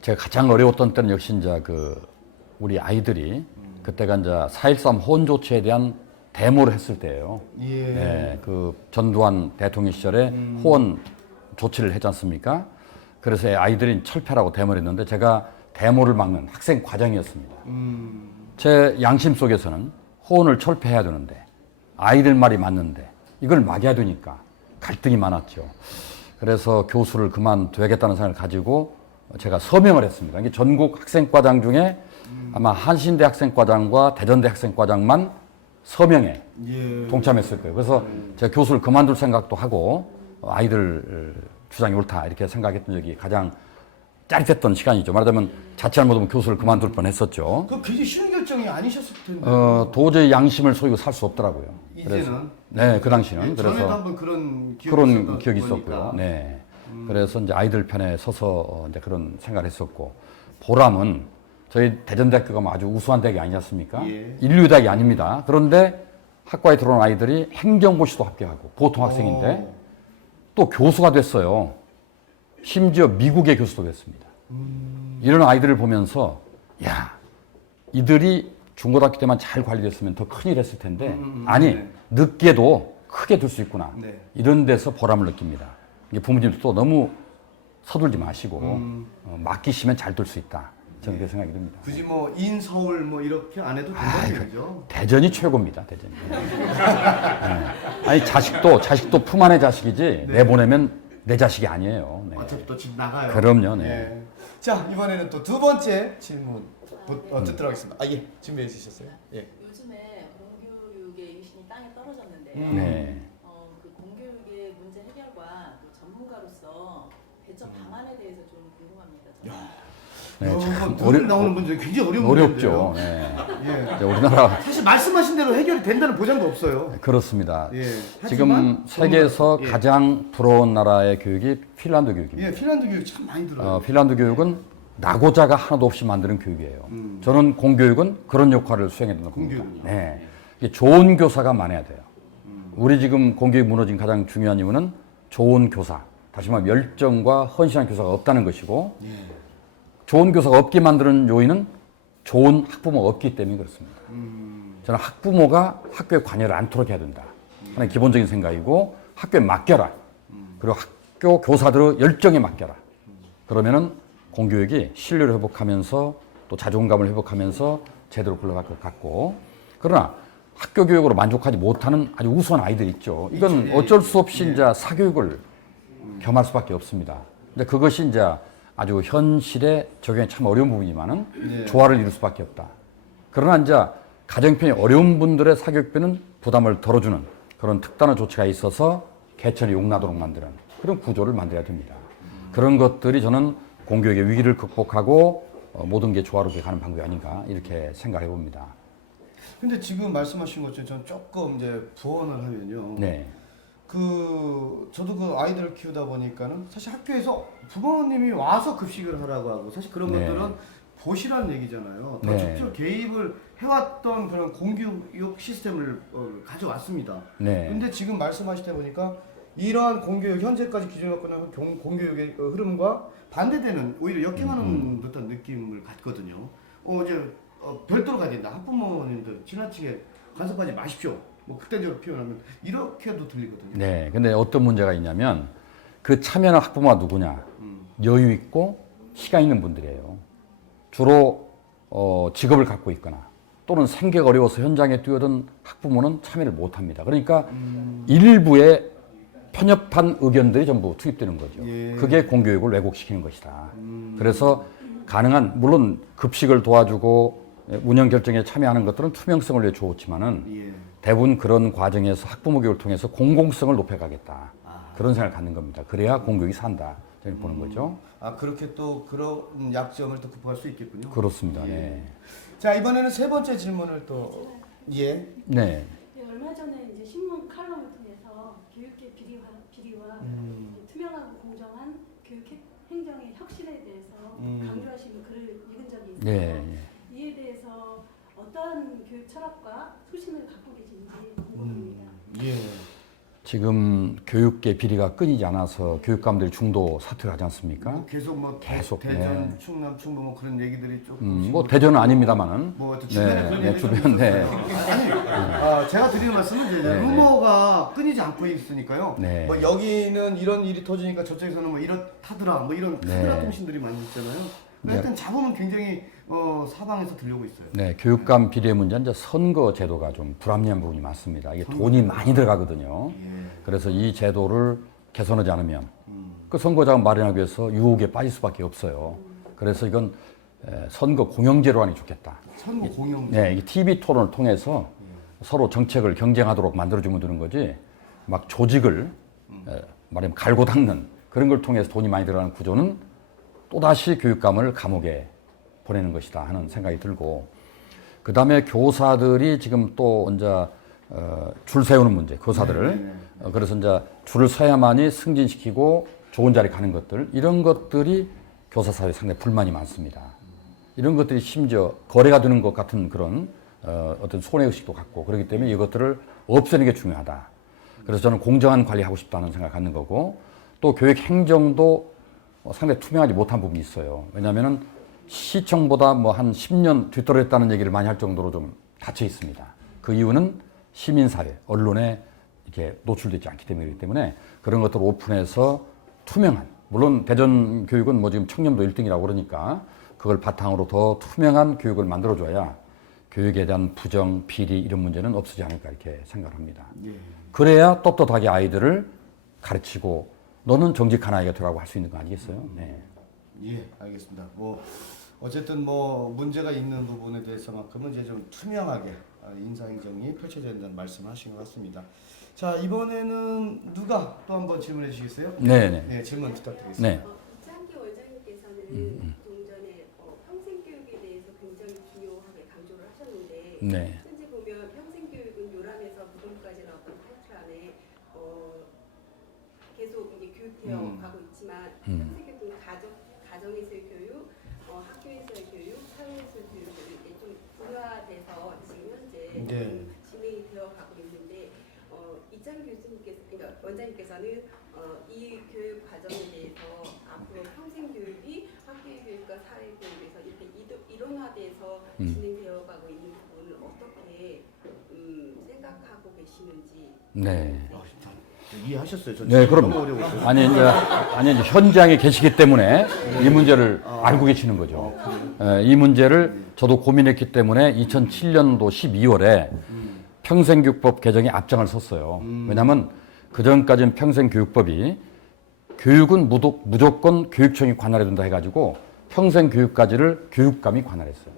제가 가장 어려웠던 때는 역시 이제 우리 아이들이 그때가 이제 4.13 호원 조치에 대한 데모를 했을 때예요. 예. 네, 그 전두환 대통령 시절에 호원 조치를 했지 않습니까? 그래서 아이들이 철폐라고 데모를 했는데 제가 데모를 막는 학생 과장이었습니다. 제 양심 속에서는 호원을 철폐해야 되는데 아이들 말이 맞는데 이걸 막아야 되니까 갈등이 많았죠. 그래서 교수를 그만둬야겠다는 생각을 가지고 제가 서명을 했습니다. 이게 전국 학생과장 중에 아마 한신대 학생과장과 대전대 학생과장만 서명에 동참했을 거예요. 그래서 제가 교수를 그만둘 생각도 하고 아이들 주장이 옳다 이렇게 생각했던 적이 가장 짜릿했던 시간이죠. 말하자면 자칫 못하면 교수를 그만둘 뻔했었죠. 그 굉장히 쉬운 결정이 아니셨을 텐데. 도저히 양심을 속이고 살 수 없더라고요. 이제는. 네, 그 당시는. 전에도 그래서 한번 그런 기억이 있었고요. 거니까. 네. 그래서 이제 아이들 편에 서서 이제 그런 생각을 했었고, 보람은 저희 대전대학교가 뭐 아주 우수한 대학이 아니지 않습니까? 예. 인류 대학이 아닙니다. 그런데 학과에 들어온 아이들이 행정고시도 합격하고 보통 학생인데 또 교수가 됐어요. 심지어 미국의 교수도 됐습니다. 이런 아이들을 보면서 야, 이들이 중고등학교 때만 잘 관리됐으면 더 큰일 했을 텐데 아니, 네. 늦게도 크게 될 수 있구나. 네. 이런 데서 보람을 느낍니다. 이게 부모님도 너무 서둘지 마시고 맡기시면 잘 될 수 있다. 저는 그렇게 생각이 듭니다. 굳이 뭐 인서울 뭐 이렇게 안 해도 된다는 거죠. 대전이 최고입니다. 대전이. 네. 아니 자식도 품 안의 자식이지 내보내면 내 자식이 아니에요. 네. 어차피 또 집 나가요. 그럼요. 네. 예. 자, 이번에는 또 두 번째 질문 듣도록 하겠습니다. 예, 준비해 주셨어요? 예. 요즘에 공교육의 유신이 땅에 떨어졌는데요. 네. 그 공교육의 문제 해결과 또 전문가로서 대처 방안에 대해서 좀 궁금합니다. 저는. 네, 참 오늘 나오는 문제 굉장히 어려운 어렵죠. 문제인데요. 네. 예. 이제 우리나라 사실 말씀하신 대로 해결이 된다는 보장도 없어요. 그렇습니다. 예. 지금 하지만 세계에서 예. 가장 부러운 나라의 교육이 핀란드 교육입니다. 예, 핀란드 교육 참 많이 들어요. 핀란드 교육은 낙오자가 하나도 없이 만드는 교육이에요. 저는 공교육은 그런 역할을 수행해야 된다고 봅니다. 공교육은요? 네. 이게 좋은 교사가 많아야 돼요. 우리 지금 공교육 무너진 가장 중요한 이유는 좋은 교사, 다시 말하면 열정과 헌신한 교사가 없다는 것이고 좋은 교사가 없게 만드는 요인은 좋은 학부모가 없기 때문에 그렇습니다. 저는 학부모가 학교에 관여를 않도록 해야 된다. 하는 기본적인 생각이고 학교에 맡겨라. 그리고 학교 교사들의 열정에 맡겨라. 그러면은 공교육이 신뢰를 회복하면서 또 자존감을 회복하면서 제대로 굴러갈 것 같고 그러나 학교 교육으로 만족하지 못하는 아주 우수한 아이들이 있죠. 이건 어쩔 수 없이 이제 사교육을 겸할 수밖에 없습니다. 근데 그것이 이제 아주 현실에 적용이 참 어려운 부분이지만은 조화를 이룰 수밖에 없다. 그러나 이제 가정편이 어려운 분들의 사교육비는 부담을 덜어주는 그런 특단의 조치가 있어서 개천이 용나도록 만드는 그런 구조를 만들어야 됩니다. 그런 것들이 저는 공교육의 위기를 극복하고 모든 게 조화롭게 가는 방법이 아닌가 이렇게 생각해 봅니다. 근데 지금 말씀하신 것처럼 저는 조금 이제 부언을 하면요. 네. 저도 그 아이들을 키우다 보니까는 사실 학교에서 부모님이 와서 급식을 하라고 하고 사실 그런 네. 것들은 보시란 얘기잖아요. 더 네. 직접 개입을 해왔던 그런 공교육 시스템을 가져왔습니다. 네. 근데 지금 말씀하시다 보니까 이러한 공교육 현재까지 기존에 갖고 있는 공교육의 흐름과 반대되는 오히려 역행하는 듯한 느낌을 갖거든요. 이제 별도로 가야 된다. 학부모님들 지나치게 간섭하지 마십시오. 뭐 극단적으로 표현하면 이렇게도 들리거든요. 네. 근데 어떤 문제가 있냐면 그 참여하는 학부모가 누구냐? 여유 있고 시간 있는 분들이에요. 주로 직업을 갖고 있거나 또는 생계가 어려워서 현장에 뛰어든 학부모는 참여를 못 합니다. 그러니까 일부의 편협한 의견들이 전부 투입되는 거죠. 예. 그게 공교육을 왜곡시키는 것이다. 그래서 가능한 물론 급식을 도와주고 운영 결정에 참여하는 것들은 투명성을 위해 좋지만은 예. 대부분 그런 과정에서 학부모 교육을 통해서 공공성을 높여가겠다. 그런 생각을 갖는 겁니다. 그래야 공교육이 산다. 저는 보는 거죠. 아 그렇게 또 그런 약점을 또 극복할 수 있겠군요. 그렇습니다. 예. 네. 자 이번에는 세 번째 질문을 또 예. 네. 네, 얼마 전에 이제 신문 칼럼을 통해서 교육계 비리와 투명하고 공정한 교육 행정의 혁신에 대해서 강조하시는 글을 읽은 적이 있어요. 네. 이에 대해서 어떠한 교육 철학과 소신을 갖고 계신지 궁금합니다. 예. 지금 교육계 비리가 끊이지 않아서 교육감들이 중도 사퇴를 하지 않습니까? 계속 뭐 계속, 대전, 네. 충남, 충북 뭐 그런 얘기들이 조금 뭐 대전은 아닙니다만은. 뭐 주변에 그런 얘기가 좀 주변, 네. 있었어요. 아니, 제가 드리는 말씀은 이제 네. 루머가 끊이지 않고 있으니까요. 네. 뭐 여기는 이런 일이 터지니까 저쪽에서는 뭐 이렇다더라, 뭐 이런 카드라 네. 통신들이 많이 있잖아요. 네. 하여튼 잡으면 굉장히 사방에서 들려오고 있어요. 네, 교육감 비리의 문제는 이제 선거 제도가 좀 불합리한 부분이 많습니다. 이게 돈이 많이 들어가거든요. 예. 그래서 이 제도를 개선하지 않으면 그 선거자금 마련하기 위해서 유혹에 빠질 수밖에 없어요. 그래서 이건 선거 공영제로 하니 좋겠다. 선거 공영. 네, 이게 TV 토론을 통해서 서로 정책을 경쟁하도록 만들어주면 되는 거지, 막 조직을 말하면 갈고 닦는 그런 걸 통해서 돈이 많이 들어가는 구조는 또다시 교육감을 감옥에 보내는 것이다 하는 생각이 들고, 그 다음에 교사들이 지금 또 이제 줄 세우는 문제, 교사들을. 그래서 이제 줄을 서야만이 승진시키고 좋은 자리 가는 것들, 이런 것들이 교사 사회에 상당히 불만이 많습니다. 이런 것들이 심지어 거래가 되는 것 같은 그런 어떤 손해의식도 갖고, 그렇기 때문에 이것들을 없애는 게 중요하다. 그래서 저는 공정한 관리하고 싶다는 생각을 갖는 거고, 또 교육 행정도 상당히 투명하지 못한 부분이 있어요. 왜냐하면은 시청보다 뭐 한 10년 뒤떨어졌다는 얘기를 많이 할 정도로 좀 닫혀 있습니다. 그 이유는 시민사회, 언론에 이렇게 노출되지 않기 때문이기 때문에 그런 것들을 오픈해서 투명한, 물론 대전 교육은 뭐 지금 청렴도 1등이라고 그러니까 그걸 바탕으로 더 투명한 교육을 만들어줘야 교육에 대한 부정, 비리 이런 문제는 없어지지 않을까 이렇게 생각을 합니다. 예. 그래야 떳떳하게 아이들을 가르치고 너는 정직한 아이가 되라고 할 수 있는 거 아니겠어요? 네. 예, 알겠습니다. 뭐 어쨌든 뭐 문제가 있는 부분에 대해서만큼은 이제 좀 투명하게 인사행정이 펼쳐져야 된다는 말씀하신 것 같습니다. 자 이번에는 누가 또 한번 질문해 주시겠어요? 네네. 네, 질문 부탁드리겠습니다. 네. 이창기 원장님께서는 좀 전에 평생교육에 대해서 굉장히 중요하게 강조를 하셨는데 네. 현재 보면 평생교육은 요람에서 무덤까지는 어떤 타이틀 안에 계속 이제 교육되어 가고 있지만 평생교육은 가정에서의 교육, 학교에서의 교육, 사회에서의 교육이 이제 좀 분화돼서 지금 현재 네. 진행이 되어 가고 있는데 이창기 교수님께서, 그러니까 원장님께서는 이 교육 과정에 대해서 앞으로 평생 교육이 학교의 교육과 사회 교육에서 이렇게 이론화돼서 진행되어 가고 있는 부분을 어떻게 생각하고 계시는지. 네. 이해하셨어요? 저 네, 지금 그럼 너무 어려워요. 아니 이제 현장에 계시기 때문에 이 문제를 알고 계시는 거죠. 이 문제를 저도 고민했기 때문에 2007년도 12월에 평생교육법 개정에 앞장을 섰어요. 왜냐하면 그 전까지는 평생교육법이 교육은 무조건 교육청이 관할해야 된다 해가지고 평생교육까지를 교육감이 관할했어요.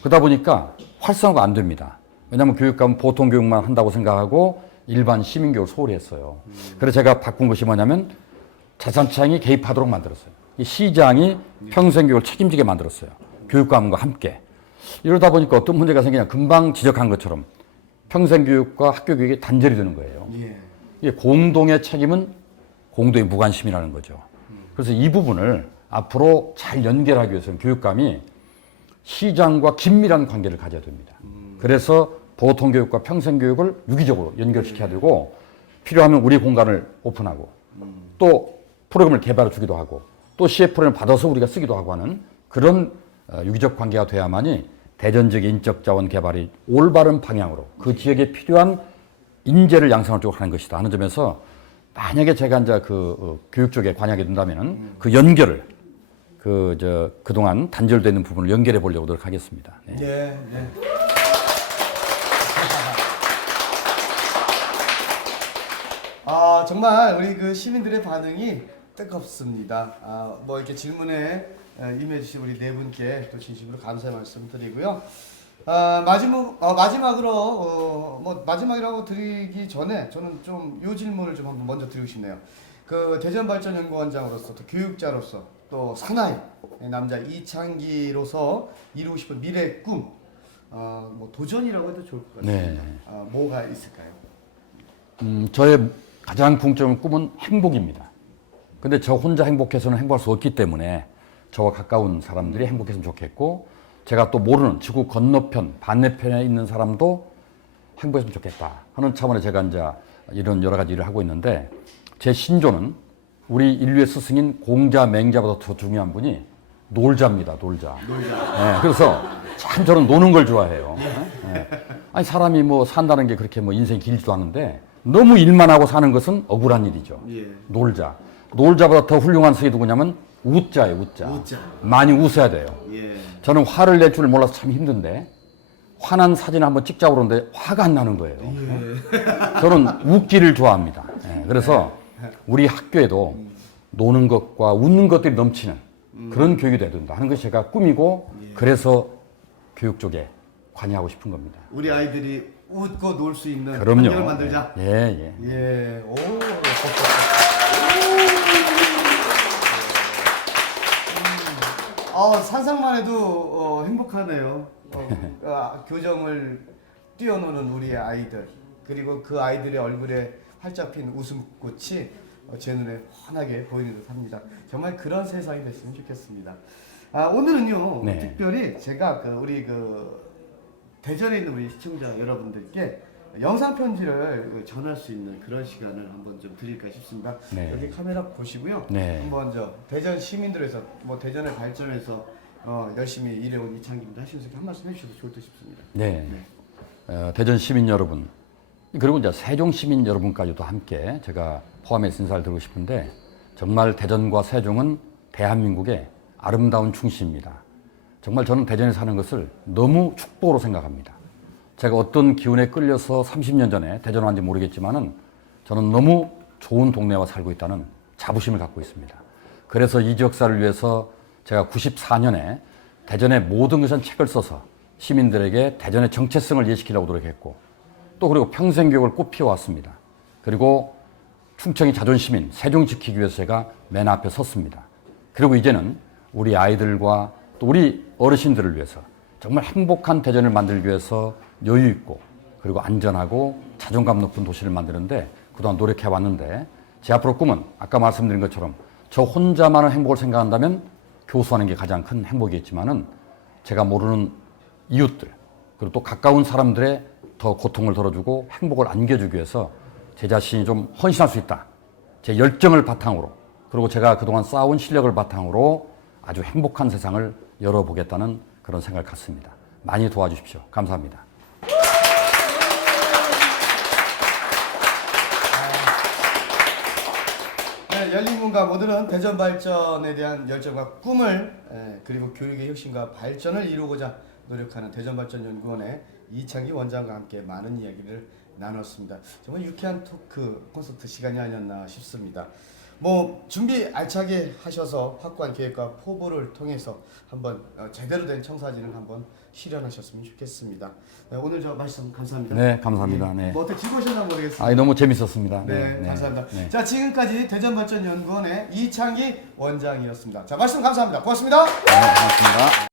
그러다 보니까 활성화가 안 됩니다. 왜냐하면 교육감은 보통 교육만 한다고 생각하고 일반 시민교육을 소홀히 했어요. 그래서 제가 바꾼 것이 뭐냐면 자산시장이 개입하도록 만들었어요. 이 시장이 평생교육을 책임지게 만들었어요. 교육감과 함께. 이러다 보니까 어떤 문제가 생기냐, 금방 지적한 것처럼 평생교육과 학교교육이 단절이 되는 거예요. 예. 이게 공동의 책임은 공동의 무관심이라는 거죠. 그래서 이 부분을 앞으로 잘 연결하기 위해서는 교육감이 시장과 긴밀한 관계를 가져야 됩니다. 그래서 보통교육과 평생교육을 유기적으로 연결시켜야 되고, 필요하면 우리 공간을 오픈하고 또 프로그램을 개발해 주기도 하고 또 CF 프로그램을 받아서 우리가 쓰기도 하고 하는 그런 유기적 관계가 돼야만이 대전 지역 인적 자원 개발이 올바른 방향으로 그 지역에 필요한 인재를 양성할 쪽으로 하는 것이다 하는 점에서, 만약에 제가 이제 교육 쪽에 관여하게 된다면은 그 연결을 그동안 단절되어 있는 부분을 연결해 보려고 노력하겠습니다. 네. 네. 네. 정말 우리 그 시민들의 반응이 뜨겁습니다. 뭐 이렇게 질문에 임해주신 우리 네 분께 또 진심으로 감사의 말씀 드리고요. 마지막으로 마지막이라고 드리기 전에 저는 좀 요 질문을 좀 한번 먼저 드리고 싶네요. 그 대전발전연구원장으로서 또 교육자로서 또 사나이 남자 이창기로서 이루고 싶은 미래의 꿈, 뭐 도전이라고 해도 좋을 것 같습니다. 네. 뭐가 있을까요? 저의 가장 궁극적인 꿈은 행복입니다. 근데 저 혼자 행복해서는 행복할 수 없기 때문에 저와 가까운 사람들이 행복했으면 좋겠고, 제가 또 모르는 지구 건너편, 반대편에 있는 사람도 행복했으면 좋겠다 하는 차원에 제가 이제 이런 여러 가지 일을 하고 있는데, 제 신조는 우리 인류의 스승인 공자, 맹자보다 더 중요한 분이 놀자입니다. 놀자. 네, 그래서 참 저는 노는 걸 좋아해요. 네. 아니 사람이 뭐 산다는 게 그렇게 뭐 인생이 길지도 않은데 너무 일만 하고 사는 것은 억울한 일이죠. 예. 놀자. 놀자보다 더 훌륭한 스이 누구냐면 웃자예요. 웃자. 많이 웃어야 돼요. 예. 저는 화를 낼 줄 몰라서 참 힘든데 화난 사진을 한번 찍자고 그러는데 화가 안 나는 거예요. 저는 웃기를 좋아합니다. 예, 그래서 우리 학교에도 노는 것과 웃는 것들이 넘치는 그런 교육이 돼야 된다 하는 것이 제가 꿈이고, 그래서 교육 쪽에 관여하고 싶은 겁니다. 우리 아이들이 웃고 놀 수 있는 그럼요. 환경을 만들자. 예. 예. 오. 상상만 해도 행복하네요. 교정을 뛰어노는 우리의 아이들, 그리고 그 아이들의 얼굴에 활짝 핀 웃음꽃이 제 눈에 환하게 보이는 듯합니다. 정말 그런 세상이 됐으면 좋겠습니다. 오늘은요, 네. 특별히 제가 우리 대전에 있는 우리 시청자 여러분들께 영상 편지를 전할 수 있는 그런 시간을 한번 좀 드릴까 싶습니다. 네. 여기 카메라 보시고요. 네. 한번 대전 시민들에서 뭐 대전의 발전에서 열심히 일해온 이창기입니다 하시면서 한 말씀 해주셔도 좋을 듯 싶습니다. 네. 대전 시민 여러분, 그리고 이제 세종 시민 여러분까지도 함께 제가 포함해서 인사를 드리고 싶은데, 정말 대전과 세종은 대한민국의 아름다운 충시입니다. 정말 저는 대전에 사는 것을 너무 축복으로 생각합니다. 제가 어떤 기운에 끌려서 30년 전에 대전 왔는지 모르겠지만은 저는 너무 좋은 동네와 살고 있다는 자부심을 갖고 있습니다. 그래서 이 지역사를 위해서 제가 94년에 대전의 모든 것은 책을 써서 시민들에게 대전의 정체성을 이해시키려고 노력했고, 또 그리고 평생교육을 꼭 피워왔습니다. 그리고 충청이 자존심인 세종 지키기 위해서 제가 맨 앞에 섰습니다. 그리고 이제는 우리 아이들과 또 우리 어르신들을 위해서 정말 행복한 대전을 만들기 위해서 여유 있고 그리고 안전하고 자존감 높은 도시를 만드는데 그동안 노력해 왔는데, 제 앞으로 꿈은 아까 말씀드린 것처럼 저 혼자만의 행복을 생각한다면 교수하는 게 가장 큰 행복이겠지만은, 제가 모르는 이웃들 그리고 또 가까운 사람들의 더 고통을 덜어주고 행복을 안겨주기 위해서 제 자신이 좀 헌신할 수 있다. 제 열정을 바탕으로, 그리고 제가 그동안 쌓아온 실력을 바탕으로 아주 행복한 세상을 열어보겠다는 그런 생각을 갖습니다. 많이 도와주십시오. 감사합니다. 네, 열린공감 오늘은 대전 발전에 대한 열정과 꿈을, 그리고 교육의 혁신과 발전을 이루고자 노력하는 대전발전연구원의 이창기 원장과 함께 많은 이야기를 나눴습니다. 정말 유쾌한 토크 콘서트 시간이 아니었나 싶습니다. 뭐 준비 알차게 하셔서 확고한 계획과 포부를 통해서 한번 제대로 된 청사진을 한번 실현하셨으면 좋겠습니다. 오늘 저 말씀 감사합니다. 네, 감사합니다. 네. 뭐 어떻게 즐거우셨나 모르겠습니다. 너무 재밌었습니다. 네, 감사합니다. 네. 자, 지금까지 대전발전연구원의 이창기 원장이었습니다. 자, 말씀 감사합니다. 고맙습니다. 네, 고맙습니다.